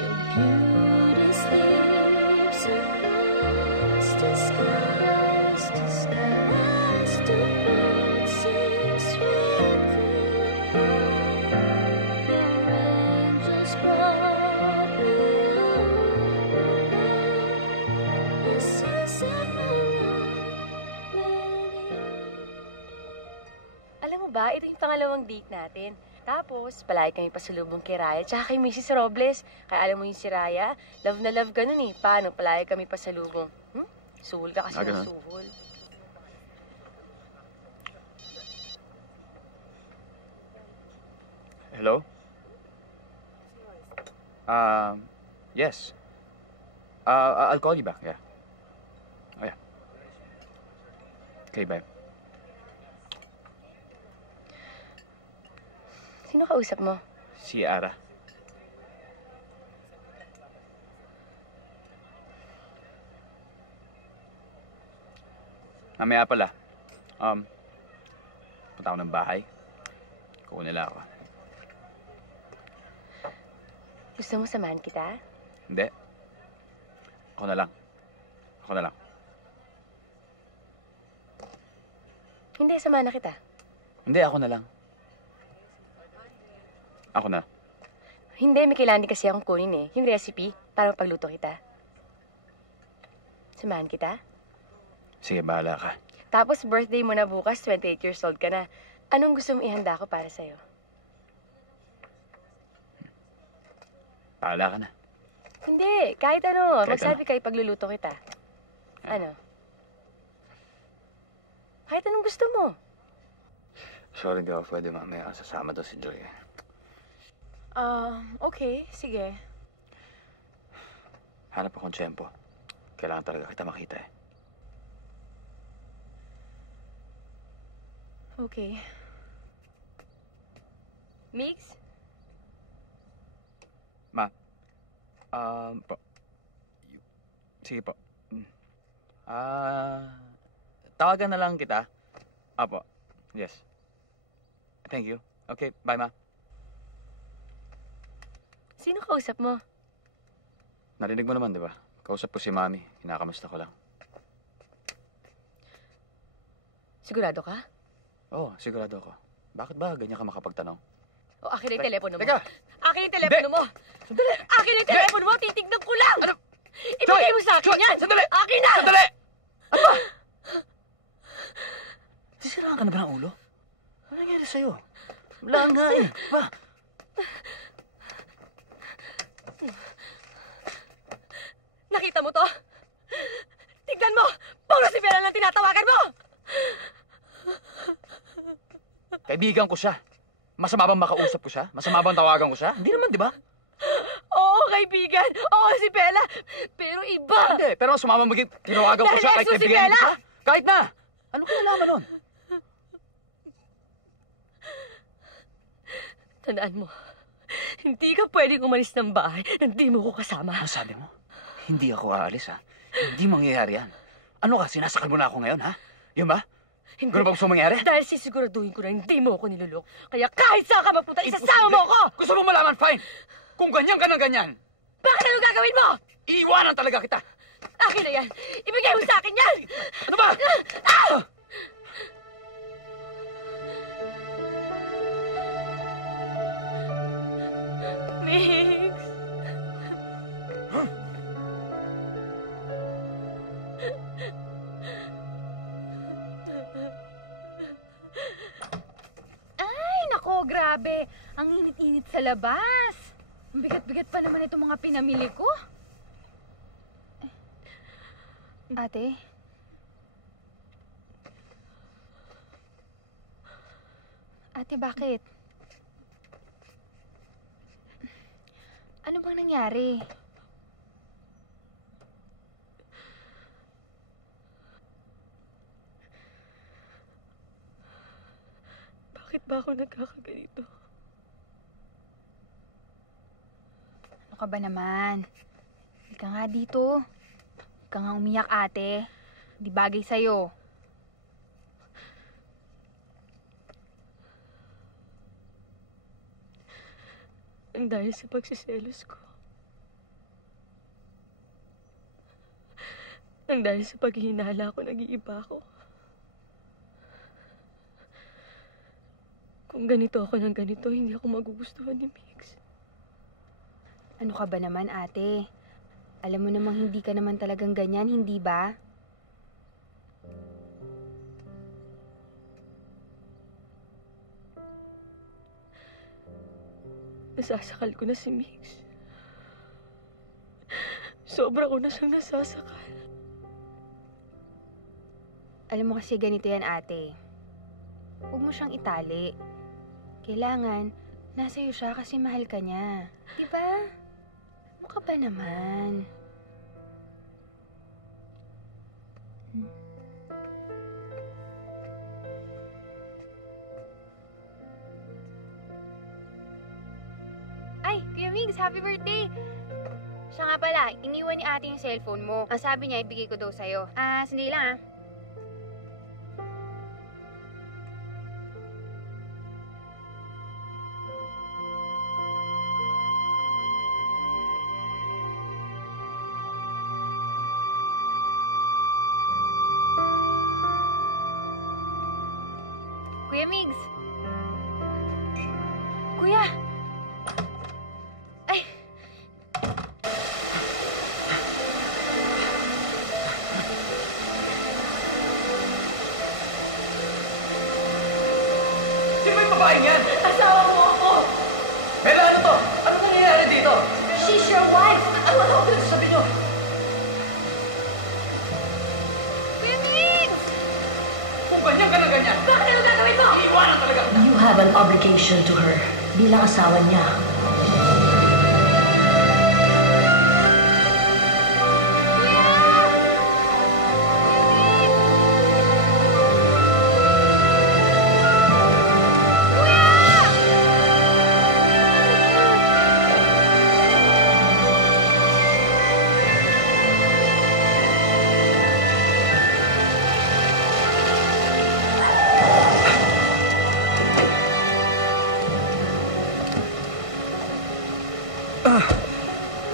your beauty sleeps across the skies, as the moon sings sweetly apart. Your angels brought me over as you set my life with you. Alam mo ba, ito yung pangalawang date natin. Tapos, palagi kami pasalubong kay Raya tsaka kay Mrs. Robles. Kaya alam mo yung si Raya, love na love ganun eh. Paano? Palagi kami pasalubong. Suhol ka kasi ng suhol. Hello? Yes. I'll call you back, yeah. Oh, yeah. Okay, bye. Sino kausap mo? Si Ara. Mamaya pala. Punta ako ng bahay. Kukunin nila ako. Gusto mo samahan kita? Hindi. Ako na lang. Ako na lang. Hindi, samahan na kita. Hindi, ako na lang. Ako na. Hindi, may kailangan din kasi akong kunin eh. Yung recipe, para mapagluto kita. Samahan kita? Sige, bahala ka. Tapos birthday mo na bukas, 28 years old ka na. Anong gusto mo ihanda ko para sa'yo? Bahala ka na. Hindi, kahit ano. Kahit Magsabi kayo pagluluto kita. Ano? Kahit anong gusto mo. Sorry, di ako pwede mamaya. Sasama daw si Joy. Okay, sige. Hanap akong tiyempo. Kailangan talaga kita makita eh. Okay. Migs? Ma. Po. Sige po. Tawagan na lang kita. Apo. Yes. Thank you. Okay, bye, Ma. Sino kausap mo? Narinig mo naman, di ba? Kausap ko si Mami. Kinakamusta ko lang. Sigurado ka? Oo, sigurado ako. Bakit ba ganyan ka makapagtanong? O, akin na yung telepono mo. Teka! Akin yung telepono mo! Sandali! Akin yung telepono mo! Titignan ko lang! Ano? Ibigay mo sa akin Joy! yan! Sandali! Akin na! Sandali! Ano ba? Sisiraan ka na ba ng ulo? Ano nangyari sa'yo? Wala nga eh. Ba? Nakita mo to? Tignan mo! Puro si Bella lang tinatawagan mo! Kaibigan ko siya. Masama bang makausap ko siya? Masama bang tawagan ko siya? Hindi naman, di ba? Oo, kaibigan! Oo, si Bella! Pero iba! Hindi, pero sumama maging tinawagan ko siya kahit Nervyoso si kaibigan ko Bella! siya. Kahit na! Ano kinalaman nun? Tandaan mo, hindi ka pwedeng umalis ng bahay na hindi mo ko kasama. Ano sabi mo? Hindi ako aalis, ha? Hindi mangyayari yan. Ano ka? Sinasakal mo na ako ngayon, ha? Yun ba? Hindi. Ganun ba gusto mangyari? Dahil sisiguraduhin ko na hindi mo ako nilulok. Kaya kahit saan ka magpunta, isasama mo ako! Gusto mo malaman, fine! Kung ganyan ka ng ganyan! Bakit ano gagawin mo? Iiwanan talaga kita! Akin na yan! Ibigay mo sa akin yan! Ano ba? Ah! Mix! Ay, nako, grabe. Ang init-init sa labas. Ang bigat-bigat pa naman itong mga pinamili ko. Ate? Ate, bakit? Ano bang nangyari? Bakit ba ako nagkakaganito? Ano ka ba naman? Hindi ka nga dito. Hindi ka nga umiyak, ate. Hindi bagay sa'yo. Ang dahil sa pagsiselos ko. Ang dahil sa paghihinala ko, nag-iiba ako. Kung ganito ako ng ganito, hindi ako magugustuhan ni Mix. Ano ka ba naman, ate? Alam mo namang hindi ka naman talagang ganyan, hindi ba? Nasasakal ko na si Mix. Sobra ko na siyang nasasakal. Alam mo kasi ganito yan, ate. Huwag mo siyang itali. Kailangan, nasa iyo siya kasi mahal ka niya. Diba? Ano ka ba naman? Ay, Kuya Migs, happy birthday! Siya nga pala, iniwan ni ate yung cellphone mo. Ang sabi niya, ibigay ko daw sa'yo. Sandali lang Kuya Migs! Kuya! Ay! Sino ba yung babaeng yan? Asawa mo ako! Bella, ano to? Ano nangyayari dito? She's your wife! Ano ako pinagsasabi niyo? Kuya Migs! Kung ganyan ka ng ganyan, Bakit ano gagawin mo? iiwanan talaga kita! You have an obligation to her bilang asawa niya.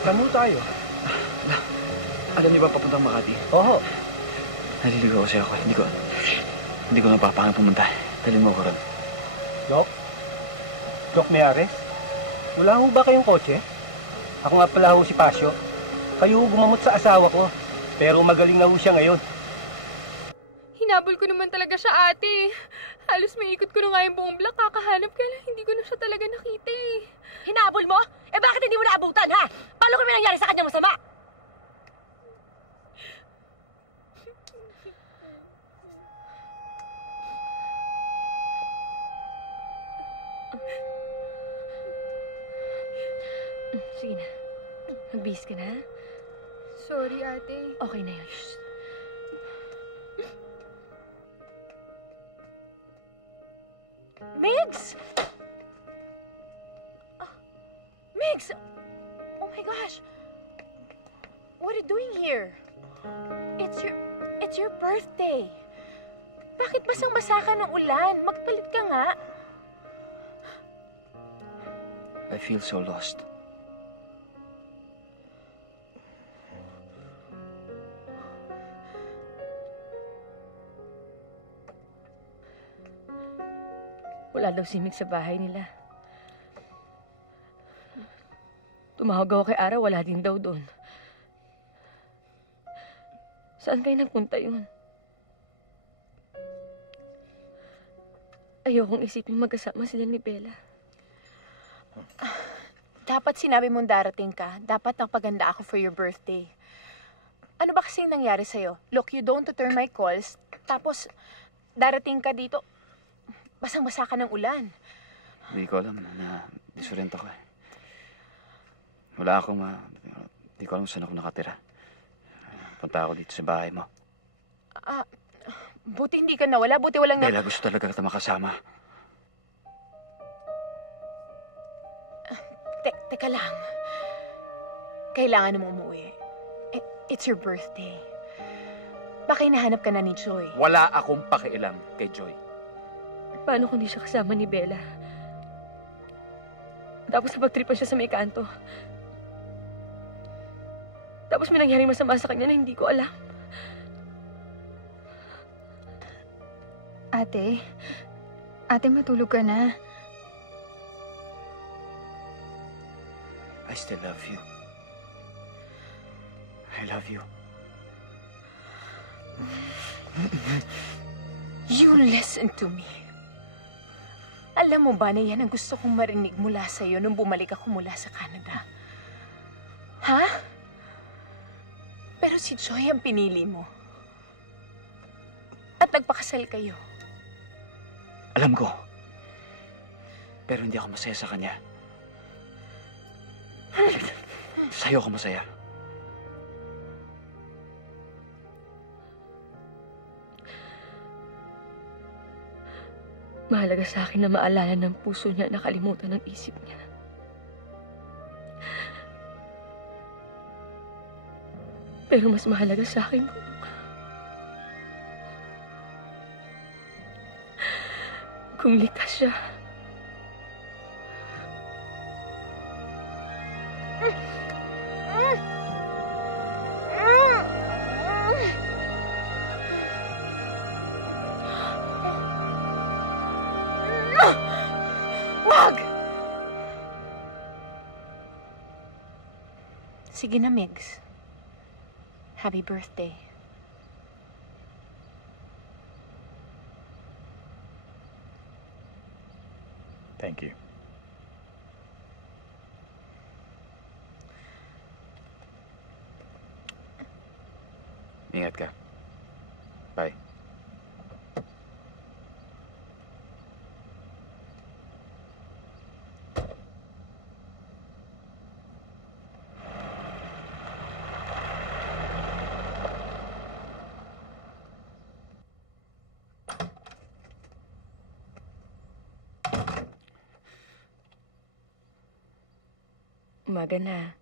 Saan tayo? Alam niyo ba papuntang Makati? Oo. Naliligaw kasi ako. Hindi ko napapangan pumunta. Dalhin mo ako ron. Doc? Doc Miares? Wala ho ba kayong kotse? Ako nga pala ho si Pasio. Kayo ho gumamot sa asawa ko. Pero magaling na ho siya ngayon. Hinabol ko naman talaga siya, ate. Halos maikot ko na nga yung buong block kakahanap kaya lang hindi ko na siya talaga nakita eh. Hinabol mo? Eh bakit hindi mo naabutan, ha? Paano kung may nangyari sa kanyang masama? Sige na. Magbihis ka na. Sorry, ate. Okay na yun. Shh. Migs! Migs! Oh my gosh! What are you doing here? It's It's your birthday. Bakit basang-basa ka ng ulan? Magpalit ka nga. I feel so lost. Wala daw si Mig sa bahay nila. Tumawag ako kay Ara, wala din daw doon. Saan kayo nagpunta yun? Ayokong isipin magkasama sila ni Bella. Dapat sinabi mong darating ka. Dapat nagpaganda ako for your birthday. Ano ba kasing nangyari sa'yo? Look, you don't return my calls. Tapos, darating ka dito. Basang-basa ka ng ulan. Hindi ko alam na disorient ako eh. Wala akong hindi ko alam saan ako nakatira. Punta ako dito sa bahay mo. Buti hindi ka nawala. Buti walang Bella, gusto talaga kita makasama. Teka lang. Kailangan mo umuwi. It's your birthday. Baka hinahanap ka na ni Joy. Wala akong pakialam kay Joy. Paano kung di siya kasama ni Bella? Tapos napagtripan siya sa may kanto. Tapos may nangyaring masama sa kanya na hindi ko alam. Ate, matulog ka na. I still love you. I love you. You listen to me. Alam mo ba na yan ang gusto kong marinig mula sa'yo nung bumalik ako mula sa Canada? Ha? Pero si Joy ang pinili mo. At nagpakasal kayo. Alam ko. Pero hindi ako masaya sa kanya. Sa'yo ako masaya. Mahalaga sa akin na maalala ng puso niya na kalimutan ng isip niya. Pero mas mahalaga sa akin kung ligtas siya. Wag! Sige na, Migs. Happy birthday. Thank you. Ingat ka. Bye. Umaga na.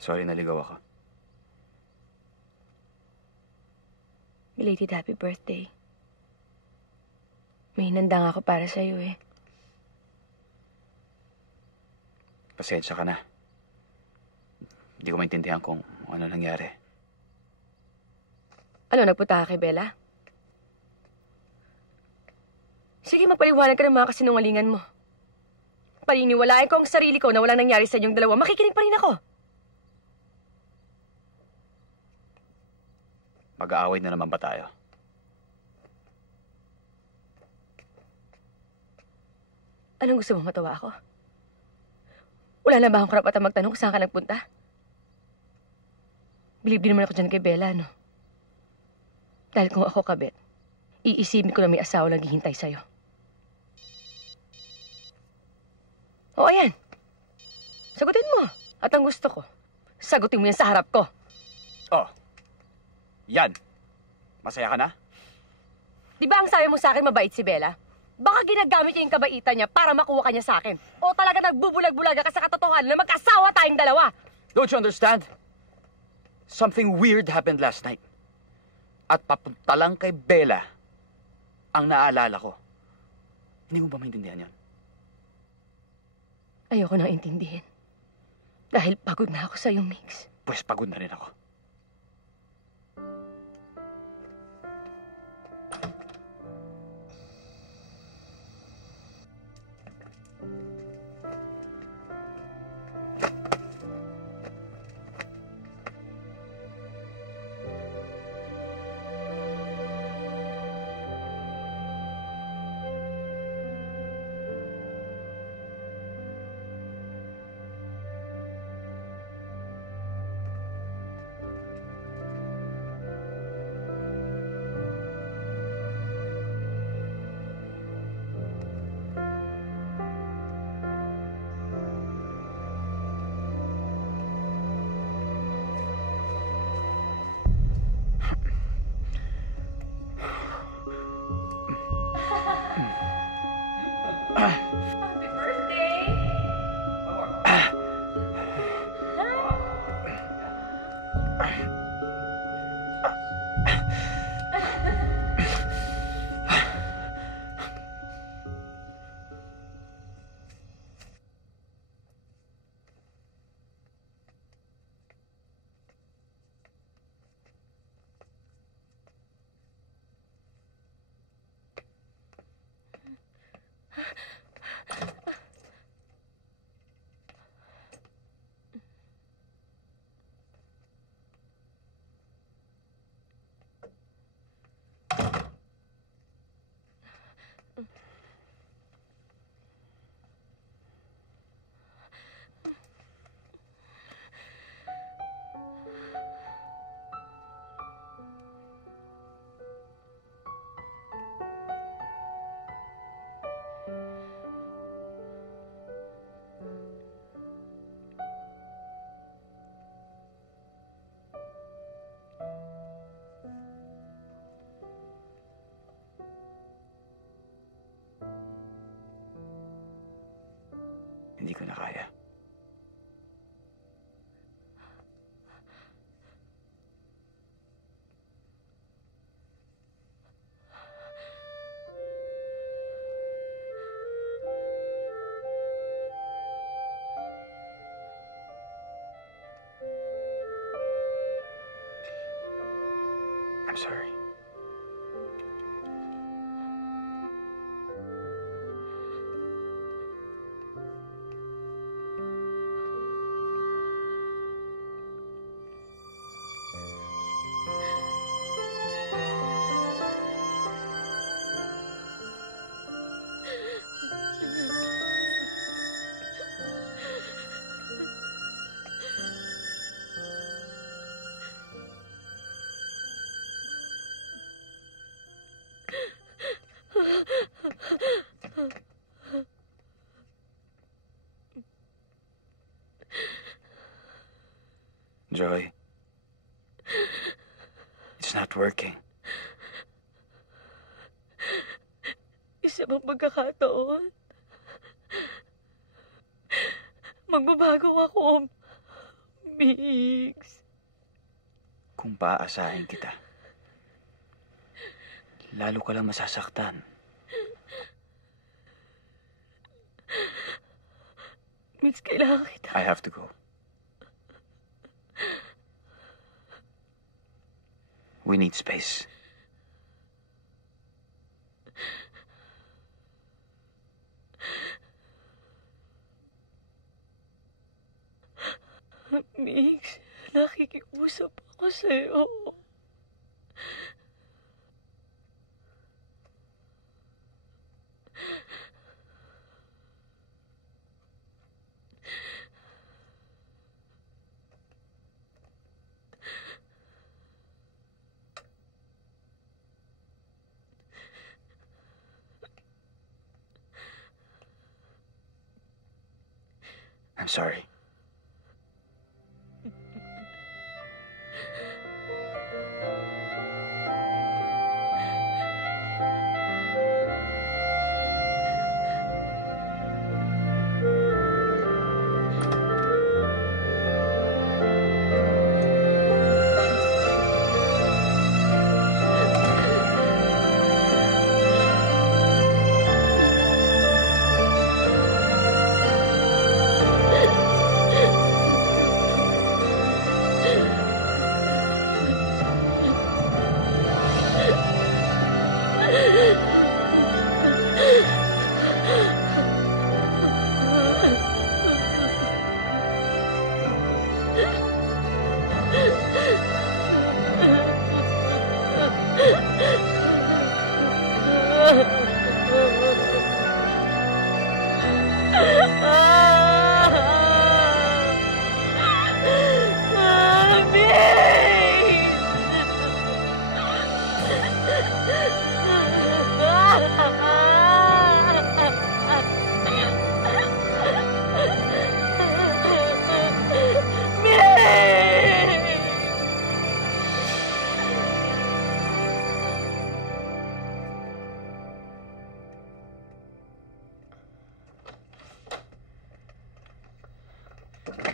Sorry, naligaw ako. Belated happy birthday. May hinanda nga ako para sa'yo eh. Pasensya ka na. Hindi ko maintindihan kung ano nangyari. Ano, nagpunta ka kay Bella? Sige, magpaliwanag ka ng mga kasinungalingan mo. Paniniwalain ko ang sarili ko na walang nangyari sa inyong dalawa. Makikinig pa rin ako. Mag-aaway na naman ba tayo? Anong gusto mong matawa ako? Wala na ba akong karapatan magtanong kung saan ka nagpunta? Believe din naman ako dyan kay Bella, no? Dahil kung ako kabit, iisipin ko na may asawa naghihintay sa'yo. O, ayan. Sagutin mo. At ang gusto ko, sagutin mo yan sa harap ko. Oh. Yan. Masaya ka na? Di ba ang sabi mo sa akin mabait si Bella? Baka ginagamit niya yung kabaitan niya para makuha ka niya sa akin. O talaga nagbubulag-bulaga ka sa katotohanan na magkasawa tayong dalawa. Don't you understand? something weird happened last night. At papunta lang kay Bella ang naalala ko. Hindi mo ba maintindihan yan? Ayoko nang intindihin. Dahil pagod na ako sa'yo, Mix. Pues pagod na rin ako. Happy birthday! Hindi ko na kaya. I'm sorry. Joy, it's not working. Isa bang pagkakataon? Magbabago ako, Mix. Kung paaasahin kita, lalo ka lang masasaktan. Mix, kailangan kita. I have to go. We need space. Mix, nakikiusap ako sa'yo. I'm sorry.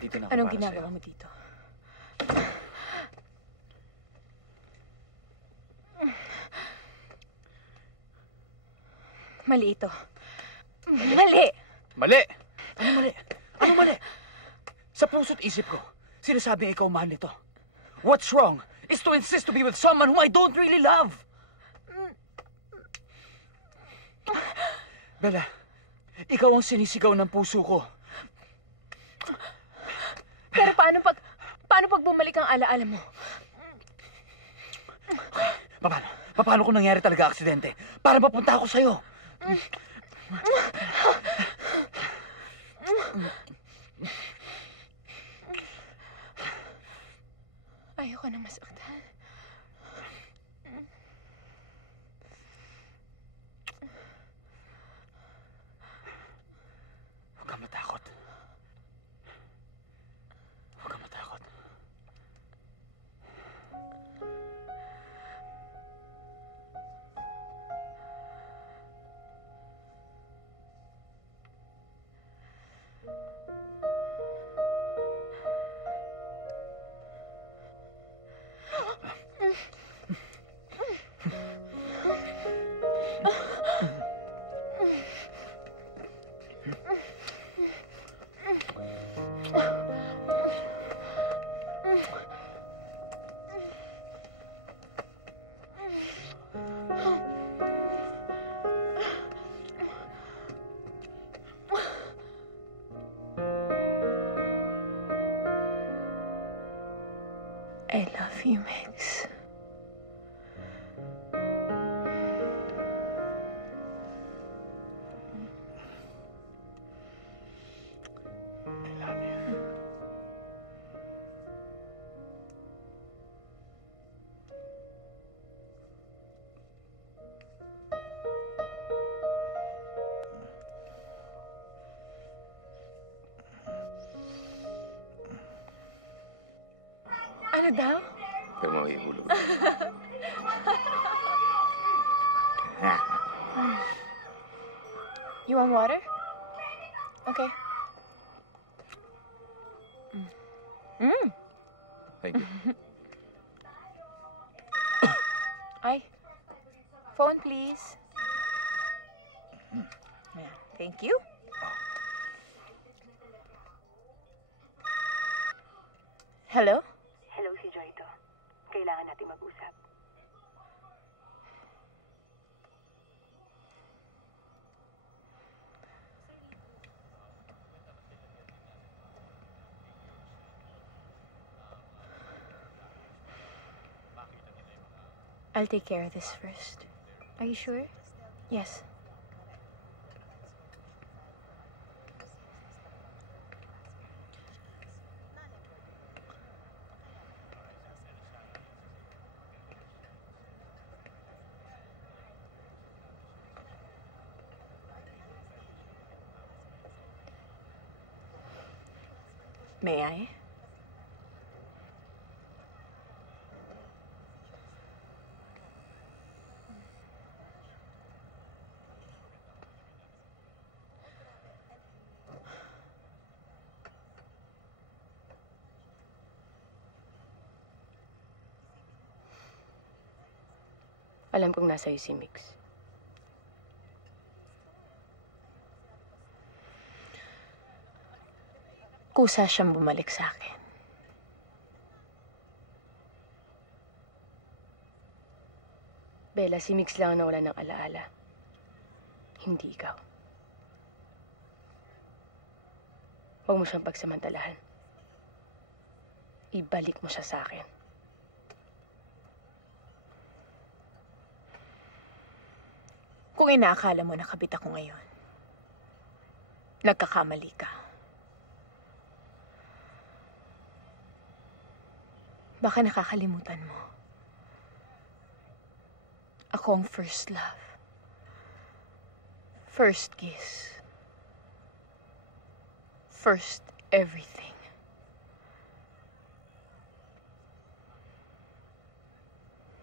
Dito na ako Anong para ginagawa sa'yo. mo dito? Mali ito. Mali! Mali! Ano mali? Ano mali? Sa puso't isip ko, sinasabing ikaw mahal nito. What's wrong is to insist to be with someone whom I don't really love. Bella, ikaw ang sinisigaw ng puso ko. Pero paano pag bumalik ang alaala mo? Paano kung nangyari talaga aksidente? Para mapunta ako sa'yo. Ayoko na masaktan. Huwag kang matakot. Huwag kang matakot. I love you, Mix. Ano daw? Ikaw mo ihulog. You want water? Okay. Thank you. Ay. Phone, please. Yeah, thank you. Hello? Hello, si Joy to. Kailangan natin mag-usap. I'll take care of this first. Are you sure? Yes. May I? Alam kong nasa iyo si Mix. Kusa siyang bumalik sa akin. Bella, si Mix lang ang nawala ng alaala. Hindi ikaw. Huwag mo siyang pagsamantalahan. ibalik mo siya sa akin. Kung inaakala mo nakabit ako ngayon, nagkakamali ka. Baka nakakalimutan mo. Ako ang first love. First kiss. First everything.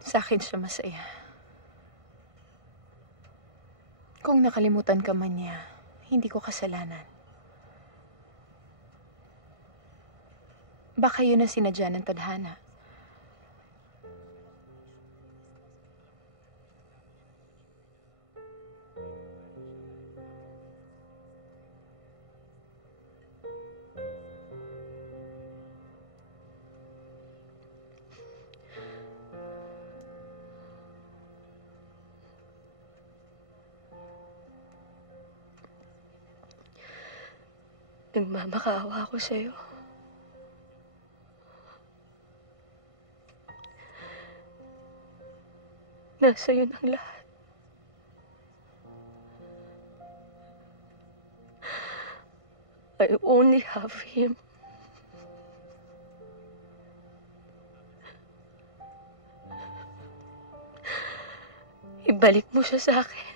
Sa akin siya masaya. Kung nakalimutan ka man niya, hindi ko kasalanan. Baka yun ang sinadya ng tadhana. Nagmamakaawa ako sa'yo. Nasa iyo ng lahat. I only have him. Ibalik mo siya sa akin.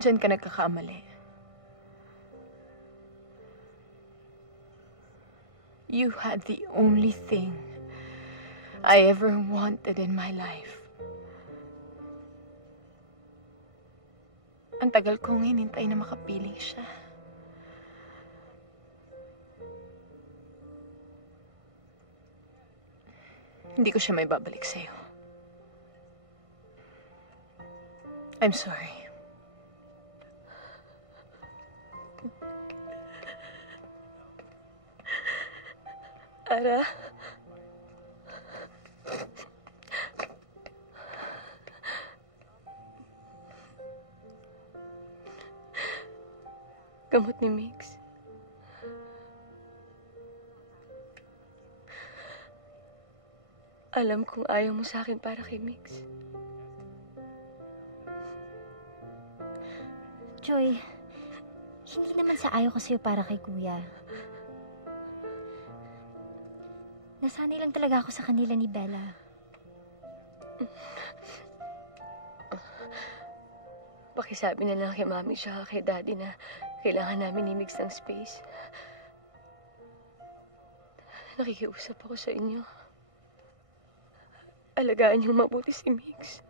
Diyan ka nagkakamali. You had the only thing I ever wanted in my life. Ang tagal kong hinintay na makapiling siya. Hindi ko siya may babalik sa'yo. I'm sorry. Ara. Gamot ni Mix. Alam kong ayaw mo sa akin para kay Mix. Joy, hindi naman sa ayaw ko sa'yo para kay Kuya. Nasanay lang talaga ako sa kanila ni Bella. Pakisabi na lang kay Mami siya kay Daddy na kailangan namin ni Mix ng space. Nakikiusap ako sa inyo. Alagaan niyo mabuti si Mix.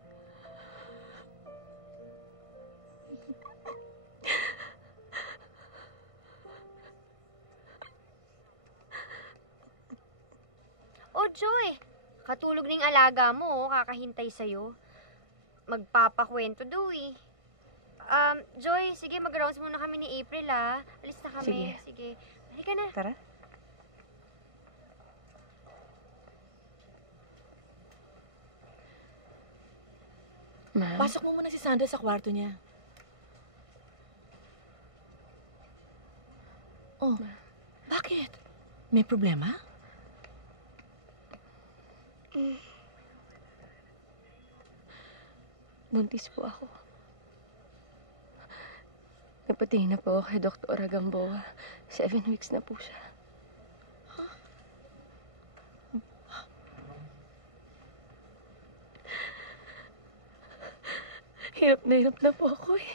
Oh, Joy! Katulog ng alaga mo, kakahintay sa'yo. Magpapakwento daw eh. Joy, sige, mag-rounds muna kami ni April, ah. Alis na kami. Sige. Halika na. Tara. Ma'am? Pasok mo muna si Sandra sa kwarto niya. Oh, bakit? May problema? Buntis po ako. Napatingin na po ako kay Dr. Gamboa. 7 weeks na po siya. Hirap na po ako eh.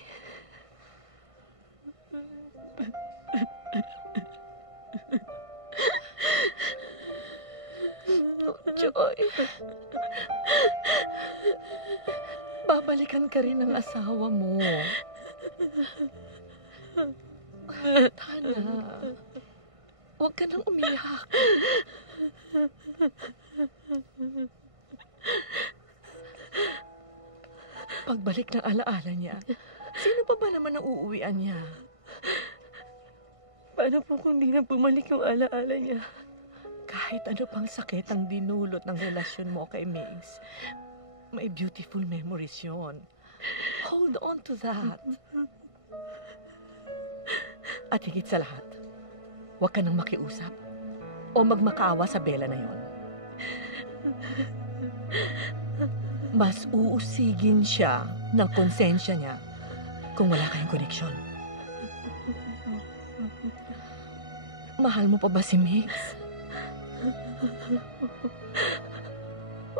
Joy. Babalikan ka rin ng asawa mo. Tana, huwag ka nang umiyak. Pagbalik ng alaala niya, sino pa ba naman ang uuwian niya? Paano po kung di na bumalik yung alaala niya? Kahit ano pang sakit ang dinulot ng relasyon mo kay Migs, may beautiful memories yun. Hold on to that. At higit sa lahat, huwag ka nang makiusap o magmakaawa sa Bella na yon. Mas uusigin siya ng konsensya niya kung wala kayong koneksyon. Mahal mo pa ba si Mix?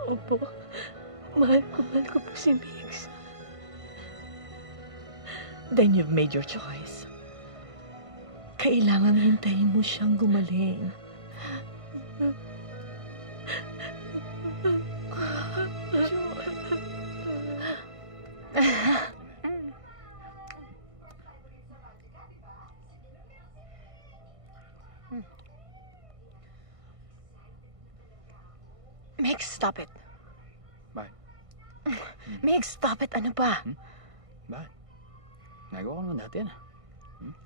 Opo. Mahal ko po si Mix. Then you've made your choice. Kailangan hintayin mo siyang gumaling. Meg, stop it. Bakit? Meg, stop it. Ano ba? Bakit? Nagawa ko naman dati yan.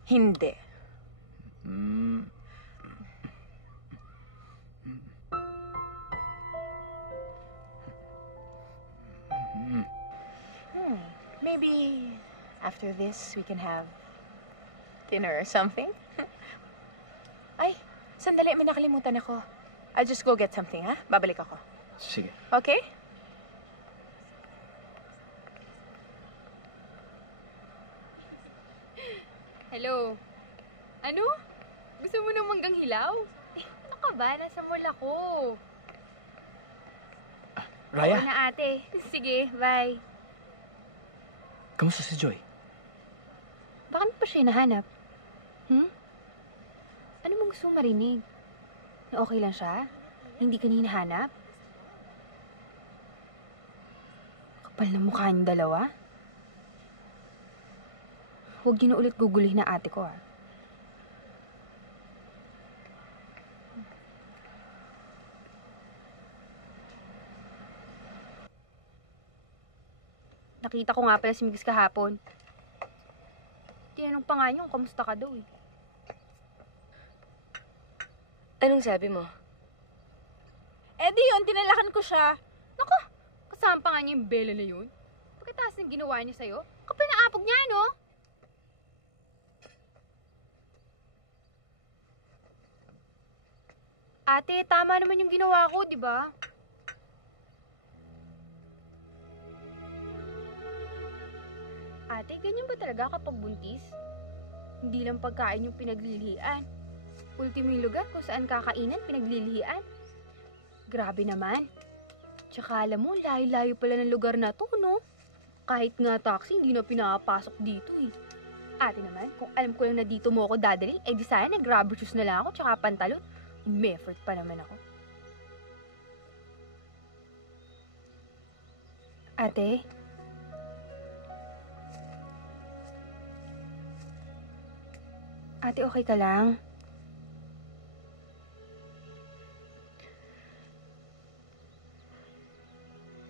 Hindi. Maybe after this, we can have dinner or something? Ay, sandali. May nakalimutan ako. I'll just go get something, ha? Babalik ako. Sige. Okay? Hello? Ano? Gusto mo ng manggang hilaw? Ano ka ba? Nasa mall ako. Raya, Oo na ate. Sige, bye. kamusta si Joy? Bakit pa siya hinahanap? Ano mo gusto marinig? Na okay lang siya? Hindi ka hinahanap? Kapal na mukha niyong dalawa? Huwag niyo na ulit gugulihin na ate ko, ah. Nakita ko nga pala si Miggs kahapon. Tinanong pa nga niyo kung kamusta ka daw, eh. Anong sabi mo? Eh di yun, tinalakan ko siya. Naku, kasama pa nga niya yung Bella na yun. Pagkatapos ng ginawa niya sa'yo, kapal na apog niya, no? Ate, tama naman yung ginawa ko, di ba? Ate, ganyan ba talaga kapag buntis? Hindi lang pagkain yung pinaglilihian. Ultimo yung lugar kung saan kakainan, pinaglilihian. Grabe naman. Tsaka alam mo, layo-layo pala ng lugar na to, no? Kahit nga taxi, hindi na pinapasok dito, eh. Ate naman, kung alam ko lang na dito mo ako dadali, eh di sana nag-rubber shoes na lang ako, tsaka pantalon. May effort pa naman ako. Ate? Ate, okay ka lang?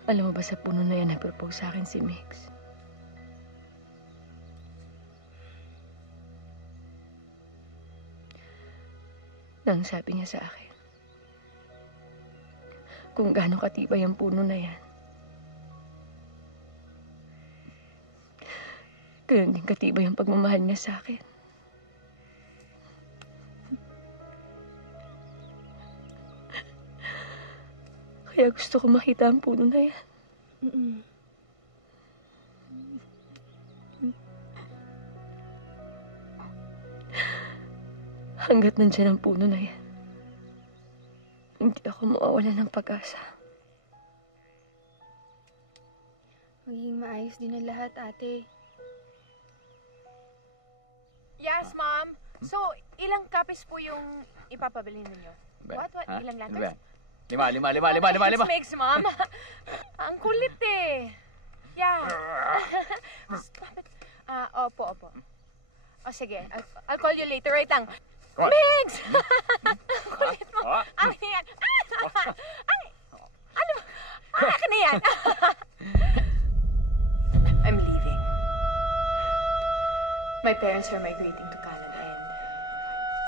Alam mo ba sa puno na yan nag-propose sa akin si Mix? Nang sabi niya sa akin, kung gaano katibay ang puno na yan, ganoon din katibay ang pagmamahal niya sa akin. Kaya gusto ko makita ang puno na yan. Hanggat nandyan ang puno na yan, hindi ako mawawala ng pag-asa. Magiging maayos din ang lahat, ate. Yes, Mom. So, ilang copies po yung ipapabili ninyo? What? Ha? Ilang Ano letters? ba yan? Lima. Mix, Mom. Ang kulit eh. Yeah. Stop it. Opo. O, sige. I'll call you later. Wait lang. What? Mix! Ang kulit mo. Ano yan? Ay! Ano? Akin na yan. I'm leaving. My parents are migrating to Canada and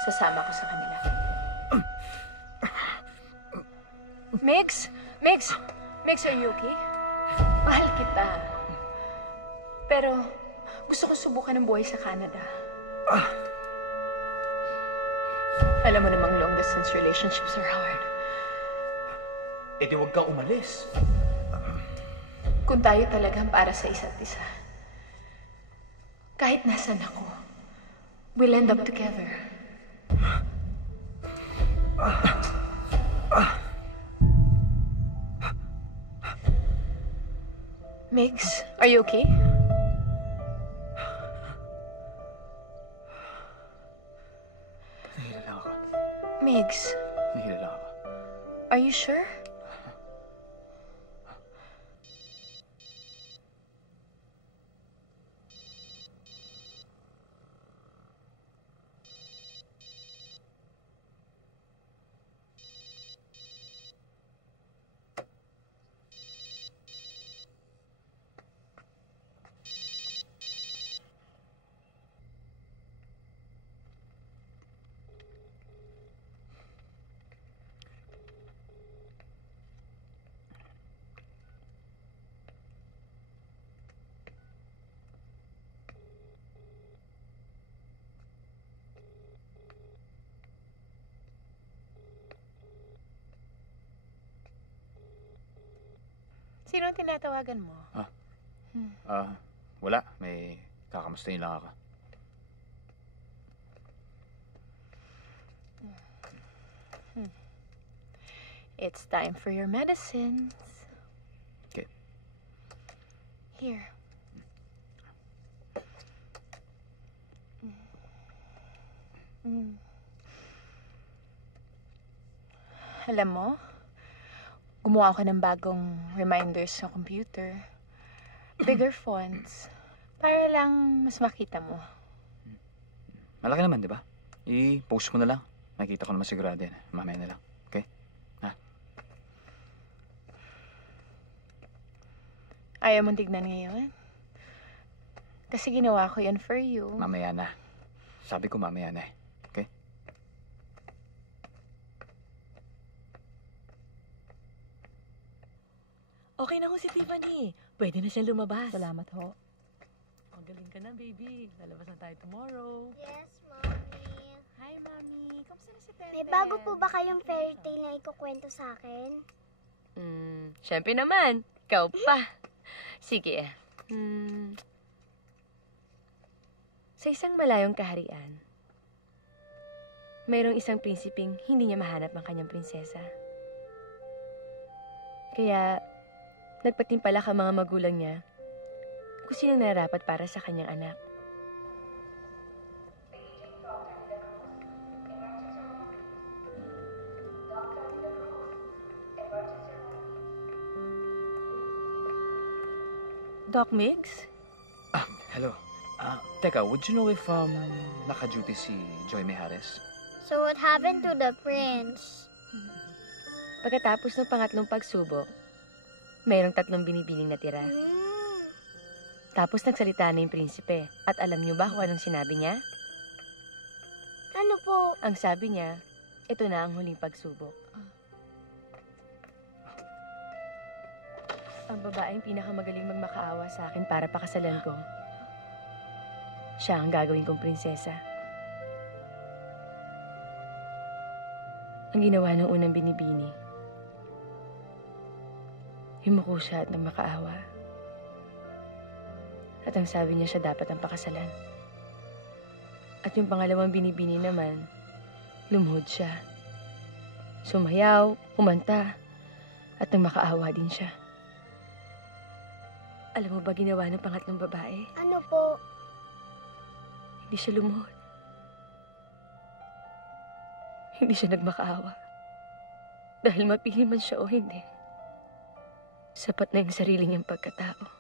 sasama ko sa kanila. Migs, are you okay? Mahal kita. Pero gusto ko subukan ng buhay sa Canada. Alam mo namang long-distance relationships are hard. Eh di huwag kang umalis. Kung tayo talagang para sa isa't isa, kahit nasan ako, we'll end up together. Migs, are you okay? Nahihila lang ako. Migs, Nahihila lang ako. are you sure? Sino ang tinatawagan mo? Wala. May kakamustahin lang ako. It's time for your medicines. Okay. Here. Alam mo, gumawa ako ng bagong reminders sa computer. Bigger fonts. Para lang mas makita mo. Malaki naman, di ba? I-post mo na lang. Nakikita ko naman sigurado yan. Mamaya na lang. Okay? Ha? Ayaw mong tignan ngayon? Kasi ginawa ko yan for you. Mamaya na. Sabi ko mamaya na eh. Okay? Okay na ho si Tiffany. Pwede na siyang lumabas. Salamat ho. Magaling ka na, baby. Lalabas na tayo tomorrow. Yes, Mommy. Hi, Mami. Kamusta na si Tete? May bago po ba kayong fairy tale na ikukwento sa akin? Siyempre naman. Ikaw pa. Sige. Sa isang malayong kaharian, mayroong isang prinsipeng hindi niya mahanap ang kanyang prinsesa. Kaya, nagpatimpalak ang mga magulang niya kung sinong nararapat para sa kanyang anak. Doc Migs? Hello. Teka, would you know if naka-duty si Joy Mijares? So what happened to the prince? Pagkatapos ng pangatlong pagsubok, mayroong 3 binibining natira. Tapos nagsalita na yung prinsipe. At alam niyo ba kung anong sinabi niya? Ano po? Ang sabi niya, ito na ang huling pagsubok. Ang babaeng pinakamagaling magmakaawa sa akin para pakasalan ko, siya ang gagawin kong prinsesa. Ang ginawa ng unang binibini, yumuko siya at nagmakaawa. At ang sabi niya siya dapat ang pakasalan. At yung pangalawang binibini naman, lumuhod siya. Sumayaw, kumanta, at nagmakaawa din siya. Alam mo ba ginawa ng pangatlong babae? Ano po? Hindi siya lumuhod. Hindi siya nagmakaawa. Dahil mapili man siya o hindi, sapat na yung sarili niyang pagkatao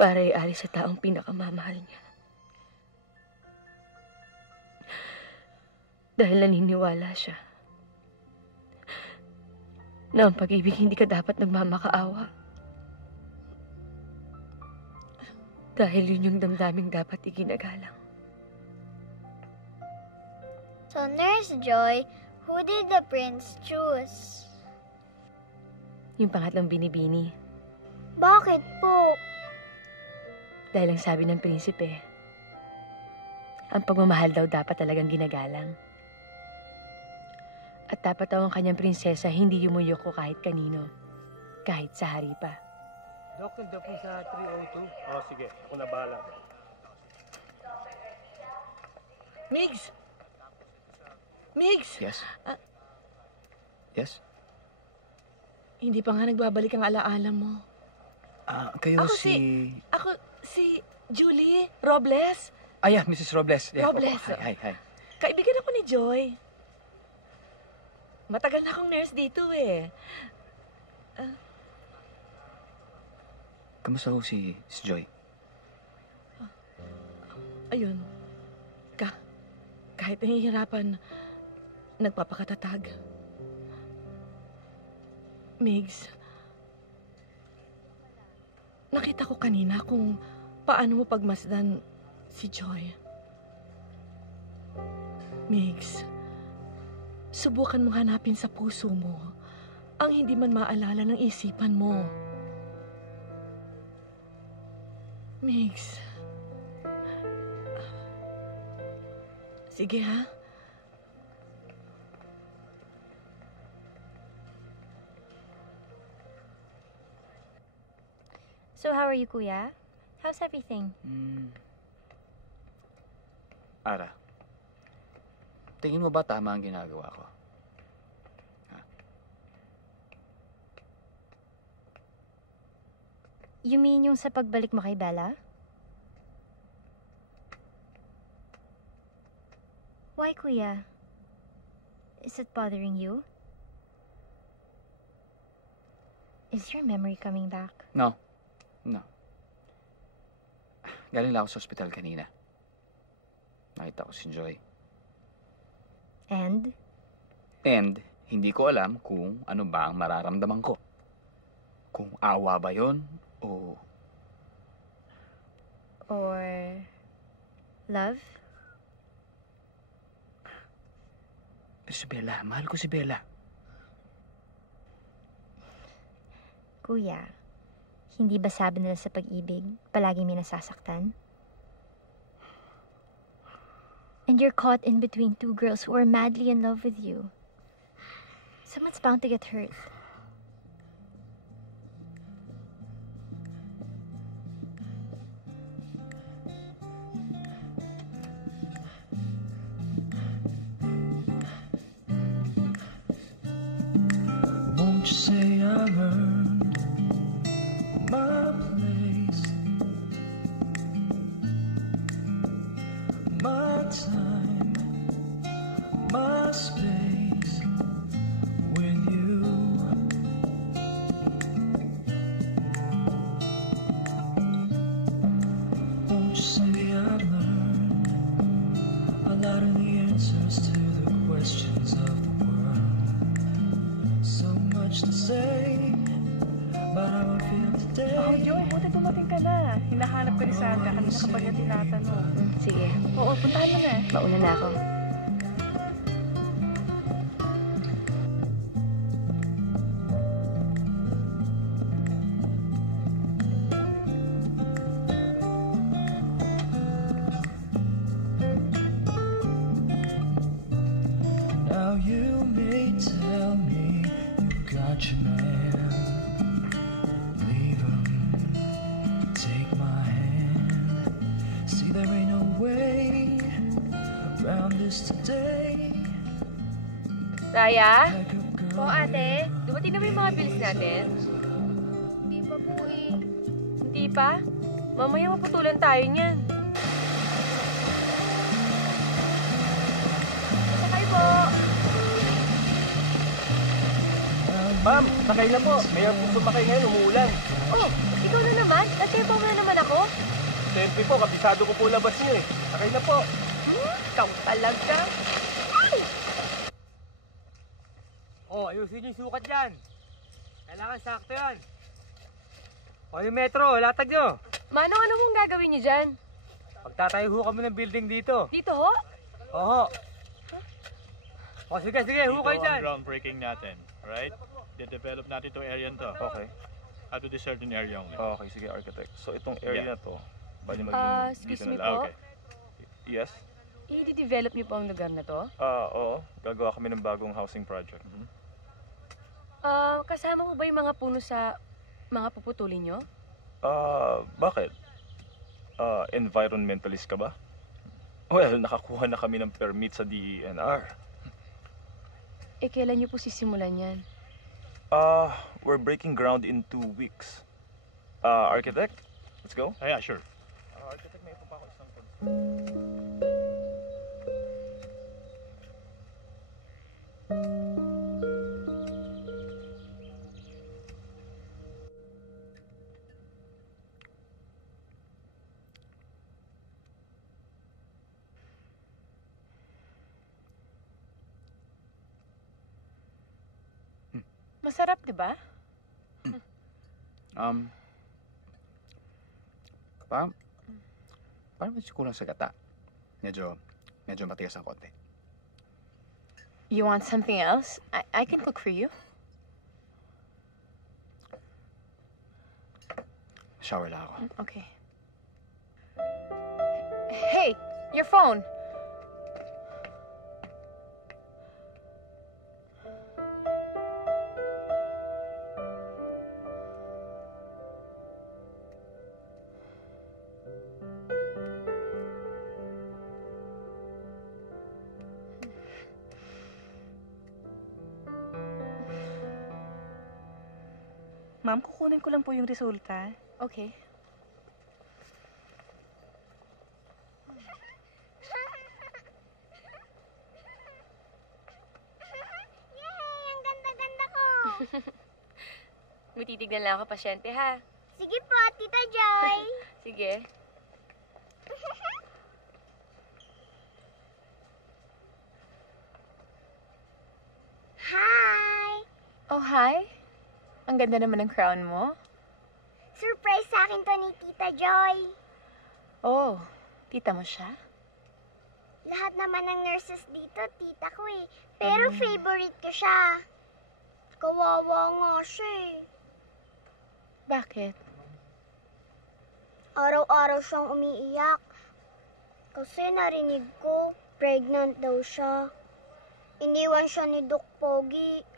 para iari sa taong pinakamamahal niya. Dahil naniniwala siya na ang pag-ibig hindi ka dapat nagmamakaawa. Dahil yun yung damdaming dapat iginagalang. So, Nurse Joy, who did the prince choose? Yung pangatlong binibini. Bakit po? Dahil ang sabi ng prinsipe, ang pagmamahal daw dapat talagang ginagalang. At dapat daw ang kanyang prinsesa hindi yumuyok ko kahit kanino. Kahit sa hari pa. Dok, nandiyan po sa 302. Oh, sige. Ako na bahala. Migs! Migs! Yes? Yes? Hindi pa nga nagbabalik ang alaala mo. Kayo Ako si Julie Robles. Yeah, Mrs. Robles. Yeah, Robles. Hi. Kaibigan ako ni Joy. Matagal na akong nurse dito eh. Kamusta ho si Joy? Ayun. Kahit nahihirapan, nagpapakatatag. Migs, nakita ko kanina kung paano mo pagmasdan si Joy. Migs, subukan mong hanapin sa puso mo ang hindi man maalala ng isipan mo. Migs, sige ha? So how are you, Kuya? How's everything? Ara, tingin mo ba tama ang ginagawa ko? You mean yung sa pagbalik mo kay Bella? Why, Kuya? Is it bothering you? Is your memory coming back? No. Galing lang ako sa ospital kanina. Nakita ko si Joy. And? And, hindi ko alam kung ano ba ang mararamdaman ko. Kung awa ba yun, o... Or... love? Si Bella, mahal ko si Bella. Kuya, hindi ba sabi nila sa pag-ibig, palagi may nasasaktan? And you're caught in between two girls who are madly in love with you. Someone's bound to get hurt. Won't you say I've earned my place, my time, my space with you? Won't you say I've learned a lot of the answers to the questions of the world? So much to say, but how I feel today. Oh, Joy, buti dumating ka na. Hinahanap ka ni Sandra. Kanina ka pa niya tinatanong. Sige. Oo, puntahan mo na. Mauna na ako. Now you may tell me you've got your man. Leave him, take my hand. See, there ain't no way around this today. Raya? Po, ate? Dumating na ba yung mga bills natin? Hindi pa po eh. Hindi pa? Mamaya maputulan tayo niyan. Sakay po. Ma'am, sakay na po. Mayroon po sumakay ngayon, umuulan. Oh, ikaw na naman? Nasepa mo na naman ako? Siyempre po, kabisado ko po labas niyo eh. Sakay na po. Ikaw talaga. Oh, ayusin yung sukat dyan. Kailangan sakto yan. O yung metro, latag nyo. Manong, ano mong gagawin niyo dyan? Pagtatayo ho kami ng building dito. Dito ho? Oo. O sige, ho kayo dyan. Ito ang groundbreaking natin, right? De-develop natin itong area to. Okay. At to this certain area only. Okay, sige, architect. So, itong area na to, bali maging Excuse dito me na lang. po. Okay. Yes? I-develop niyo po ang lugar na to? Oo. Gagawa kami ng bagong housing project. Kasama mo ba yung mga puno sa mga puputulin niyo? Bakit? Environmentalist ka ba? Well, nakakuha na kami ng permit sa DENR. Kailan niyo po sisimulan yan? We're breaking ground in 2 weeks. Architect, let's go? Yeah, sure. Architect, may pa ako isang Masarap, di ba? Parang medyo kulang sa gata. Medyo matigas ang konti. You want something else? I can cook for you. Shower lang ako. Okay. Hey, your phone. Ma'am, kukunin ko lang po yung resulta. Okay. Yay! Ang ganda-ganda ko! May titignan lang ako, pasyente, ha? Sige po, Tita Joy! Sige. Hi! Oh, hi. Ang ganda naman ng crown mo. Surprise sa akin to ni Tita Joy. Oh, tita mo siya? Lahat naman ng nurses dito, tita ko eh. Pero favorite ko siya. Kawawa nga siya eh. Bakit? Araw-araw siyang umiiyak. Kasi narinig ko, pregnant daw siya. Iniwan siya ni Doc Pogi.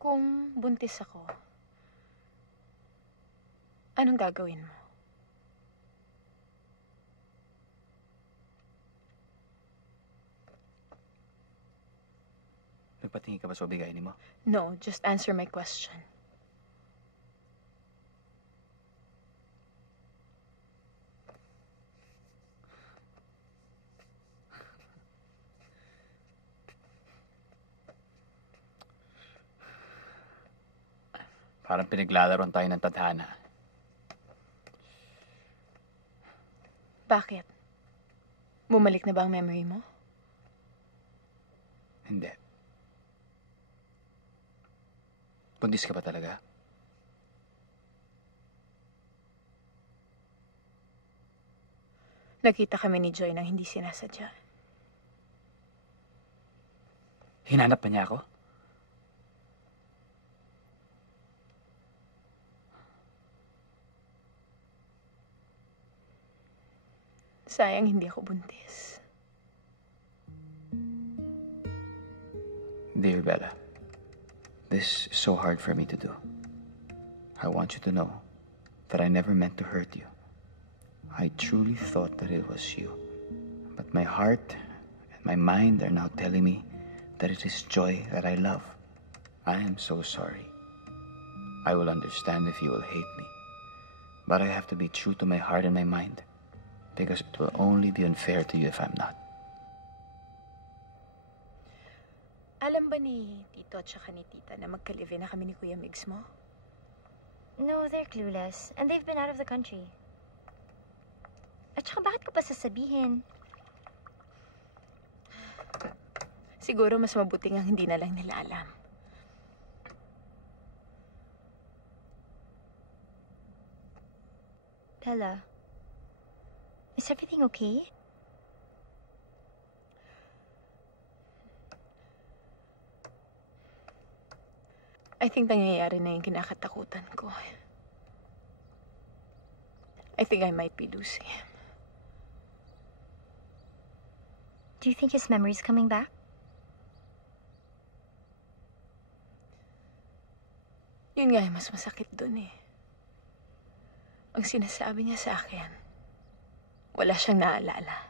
Kung buntis ako, anong gagawin mo? Nagpatingin ka ba sa bigayin mo? No, just answer my question. Parang pinaglalaroan tayo ng tadhana. Bakit? Bumalik na ba ang memory mo? Hindi. Buntis ka ba talaga? Nakita kami ni Joy nang hindi sinasadya. Hinanap pa niya ako? Sayang hindi ako buntis. Dear Bella, this is so hard for me to do. I want you to know that I never meant to hurt you. I truly thought that it was you. But my heart and my mind are now telling me that it is Joy that I love. I am so sorry. I will understand if you will hate me. But I have to be true to my heart and my mind. Because it will only be unfair to you if I'm not. Alam ba ni Tito at saka ni Tita na magka-live-in na kami ni Kuya Migs mo? No, they're clueless. And they've been out of the country. At saka bakit ko pa sasabihin? Siguro mas mabuting ang hindi na lang nila alam. Bella, is everything okay? I think nangyayari na yung kinakatakutan ko. I think I might be losing him. Do you think his memory's coming back? Yun nga yung mas masakit dun eh. Ang sinasabi niya sa akin, wala siyang naalala.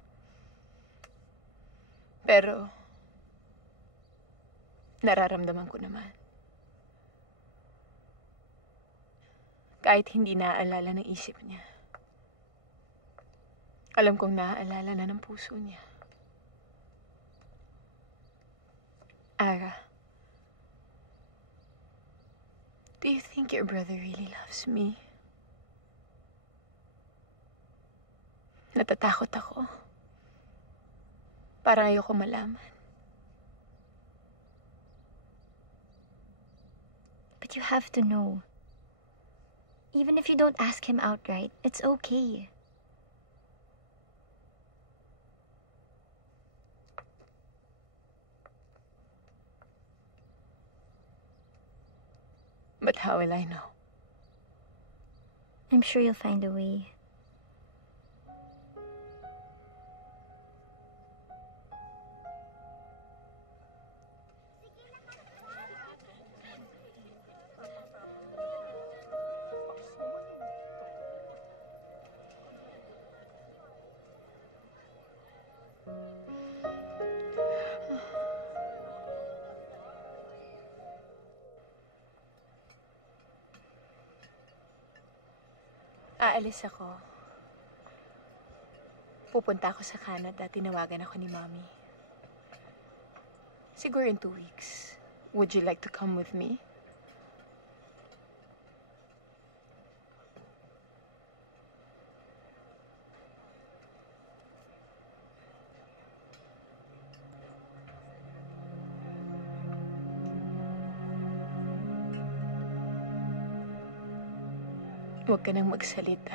Pero, nararamdaman ko naman. Kahit hindi naaalala ng isip niya, alam kong naaalala na ng puso niya. Ara, do you think your brother really loves me? Natatakot ako. Parang ayoko malaman. But you have to know. Even if you don't ask him outright, it's okay. But how will I know? I'm sure you'll find a way. Aalis ako. Pupunta ako sa Canada. Tinawagan ako ni Mommy. Siguro in 2 weeks. Would you like to come with me? Huwag ka nang magsalita.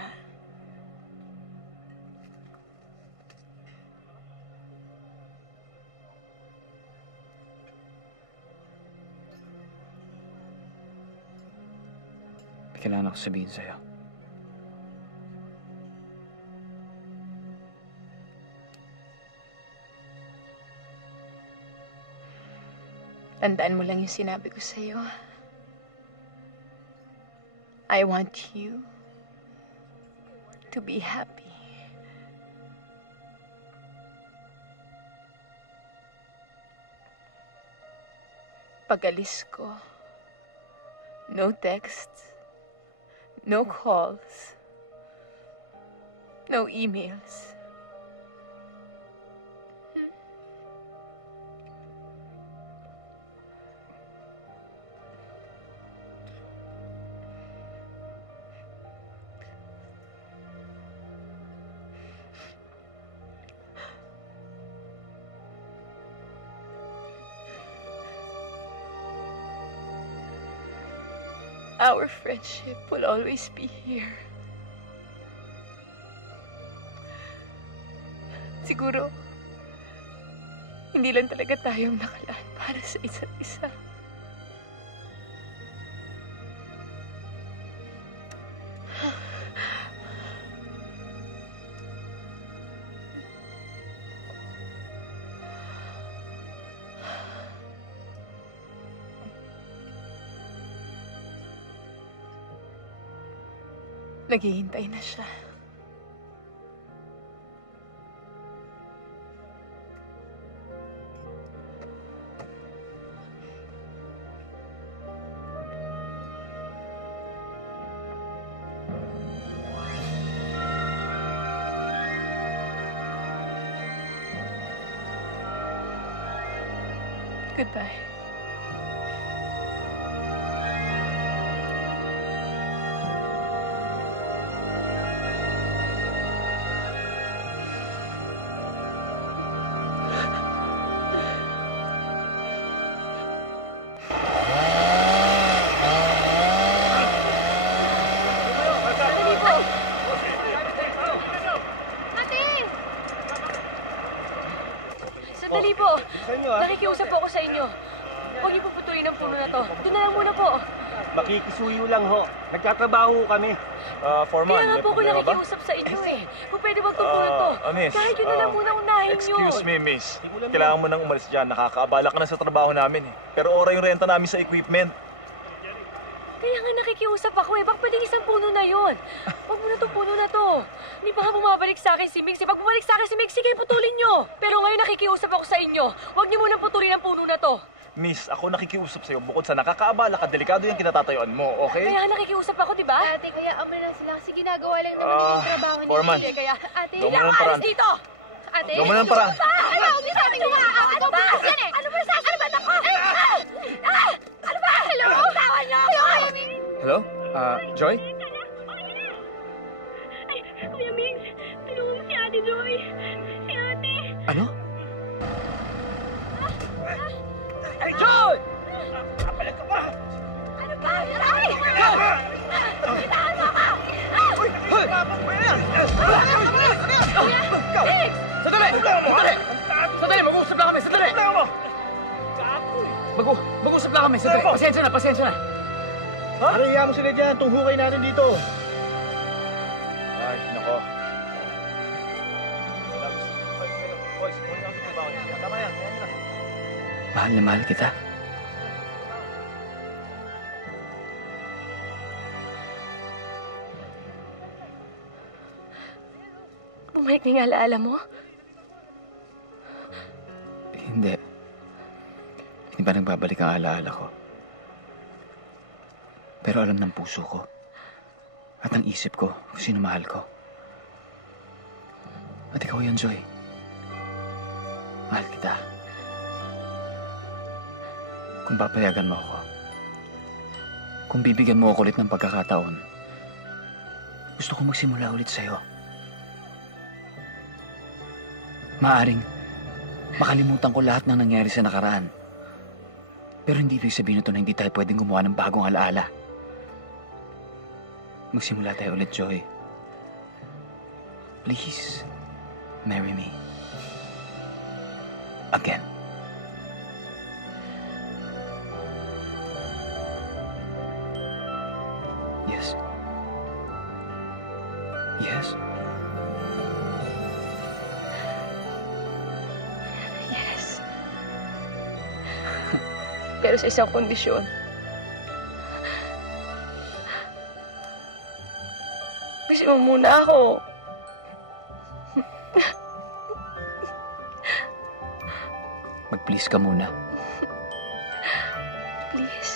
May kailangan ako sabihin sa'yo. Tandaan mo lang yung sinabi ko sa'yo. I want you to be happy. Pag-alis ko, no texts, no calls, no emails. Our friendship will always be here. Siguro, hindi lang talaga tayong nakalaan para sa isa't isa. Naghihintay na siya. Goodbye. Sandali po. Nakikiusap po ako sa inyo. Huwag niyo puputulin ang puno na to. Doon na lang muna po. Makikisuyo lang ho. Nagtatrabaho kami. Foreman, Kaya nga po ako nakikiusap sa inyo eh. Kung pwede wag puno to. Miss, Kahit yun na lang muna unahin nyo. Excuse me, miss. Kailangan mo nang umalis dyan. Nakakaabala ka na sa trabaho namin eh. Pero ora yung renta namin sa equipment. Kaya nga nakikiusap ako eh. Baka pwedeng isang puno na yon. Huwag mo na itong puno na to. Hindi ba nga bumabalik sa akin si Migs? Pag bumalik sa akin si Migs, sige, putulin nyo. Pero ngayon nakikiusap ako sa inyo. Huwag niyo munang putulin ang puno na to. Miss, ako nakikiusap sa'yo. Bukod sa nakakaabala ka, delikado yung kinatatayuan mo, okay? Kaya nakikiusap ako, di ba? Ate, kaya mo na sila kasi ginagawa lang naman nila yung trabaho nila. Foreman. Kaya, ate, Gawa mo ilang ng alis paraan. dito? Ate, Gawa mo ng paraan. Ano? Hindi sabi ko nga. Ano ba? Yan eh. Ano ba sa akin? Ano ba ako? Ano ba? Hello? Tawan niyo ako. Hello? Joy? Kuya Migs, tulungan mo si Ate Joy. Si Ate. Ano? Hey, Joy! Kapalag ka ba? Ano ba? Ay! Itaan mo ako! Hoy! Hoy! Sandali! Sandali! Sandali! Mag-uusap lang kami! Sandali! Mag-uusap lang kami! Sandali! Pasensya na! Pasensya na! Ariya mo sila dyan. Tunghukay natin dito. Ay, nako. Mahal na mahal kita. Bumalik na yung alaala mo? Hindi. Hindi ba nagbabalik ang alaala ko? Pero alam ng puso ko at ang isip ko kung sino mahal ko. At ikaw yun, Joy. Mahal kita. Kung papayagan mo ako, kung bibigyan mo ako ulit ng pagkakataon, gusto ko magsimula ulit sa'yo. Maaring makalimutan ko lahat ng nangyari sa nakaraan. Pero hindi ibig sabihin ito na hindi tayo pwedeng gumawa ng bagong alaala. Magsimula tayo ulit, Joy. Please, marry me. Again. Yes. Yes. Yes. Pero sa isang kondisyon. Gusto mo muna ako. Mag-please ka muna. Please.